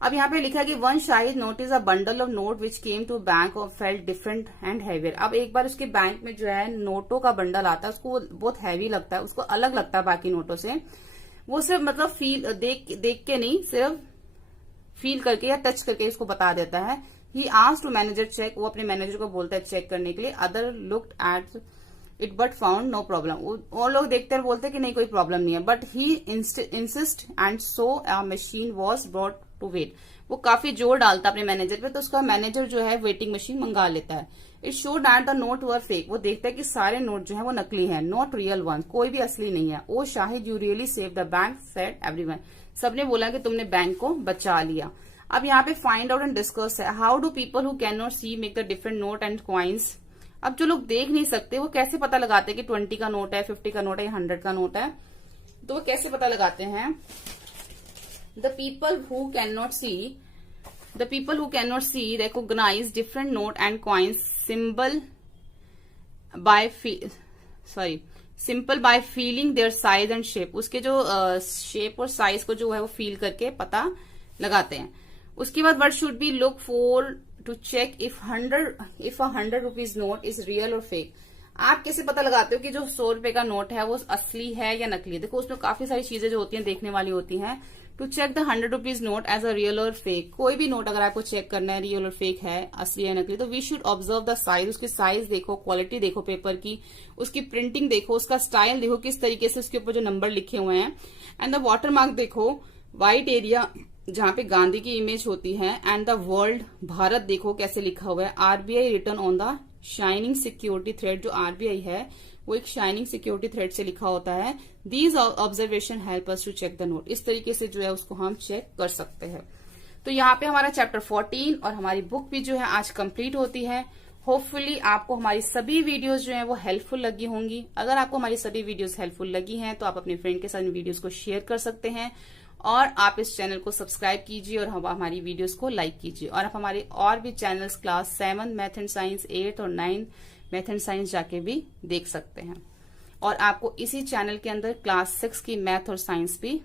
अब यहाँ पे लिखा है कि one Shahid notice a bundle of note which came to bank और फेल्ट डिफरेंट एंड हैवियर। अब एक बार उसके बैंक में जो है नोटों का बंडल आता है, उसको बहुत हैवी लगता है, उसको अलग लगता है बाकी नोटों से। वो सिर्फ मतलब फील देख के नहीं, सिर्फ फील करके या टच करके उसको बता देता है। He asked to manager check, वो अपने मैनेजर को बोलता है चेक करने के लिए। Other looked at it but found no problem. वो लोग देखते हैं बोलते हैं कि नहीं कोई प्रॉब्लम नहीं है, but he insist and so a machine was brought to weight. वो काफी जोर डालता अपने मैनेजर पे, तो उसका मैनेजर जो है वेटिंग मशीन मंगा लेता है। It show that the note were fake. वो देखता है कि सारे नोट जो है वो नकली है, नॉट रियल वन, कोई भी असली नहीं है। Oh Shahid you really save the bank said everyone. सबने बोला कि तुमने बैंक को बचा लिया। अब यहाँ पे फाइंड आउट एंड डिस्कस है। How do people who can not see make the different note and coins. अब जो लोग देख नहीं सकते वो कैसे पता लगाते हैं कि 20 का नोट है, 50 का नोट है या 100 का नोट है, तो वो कैसे पता लगाते हैं। The people who cannot see recognize different note and coins simple by feeling their size and shape। उसके जो शेप और साइज को जो है वो फील करके पता लगाते हैं। उसके बाद what should be look for to check if 100 rupees note is real or fake। आप कैसे पता लगाते हो कि जो 100 रुपए का नोट है वो असली है या नकली है। देखो उसमें काफी सारी चीजें जो होती हैं देखने वाली होती हैं। To check the 100 rupees note as a real or fake. कोई भी नोट अगर आपको चेक करना है रियल और फेक है, असली है नकली, तो we should observe the size. उसकी साइज देखो, क्वालिटी देखो पेपर की, उसकी प्रिंटिंग देखो, उसका स्टाइल देखो, किस तरीके से उसके ऊपर जो नंबर लिखे हुए हैं, एंड द वाटर मार्क देखो, व्हाइट एरिया जहां पे गांधी की इमेज होती है, एंड द वर्ल्ड भारत देखो कैसे लिखा हुआ है। RBI return on the shining security thread. जो आरबीआई है वो एक शाइनिंग सिक्योरिटी थ्रेड से लिखा होता है। These observation help us to check the note. इस तरीके से जो है उसको हम चेक कर सकते हैं। तो यहाँ पे हमारा चैप्टर 14 और हमारी बुक भी जो है आज कंप्लीट होती है। होपफुली आपको हमारी सभी वीडियोस जो है वो हेल्पफुल लगी होंगी। अगर आपको हमारी सभी वीडियोस हेल्पफुल लगी हैं तो आप अपने फ्रेंड के साथ इन वीडियोस को शेयर कर सकते हैं, और आप इस चैनल को सब्सक्राइब कीजिए और हमारी वीडियोस को लाइक कीजिए। और आप हमारे और भी channels class 7 math and science, 8 और 9 मैथ एंड साइंस जाके भी देख सकते हैं। और आपको इसी चैनल के अंदर क्लास 6 की मैथ और साइंस भी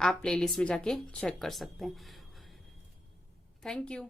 आप प्लेलिस्ट में जाके चेक कर सकते हैं। Thank you.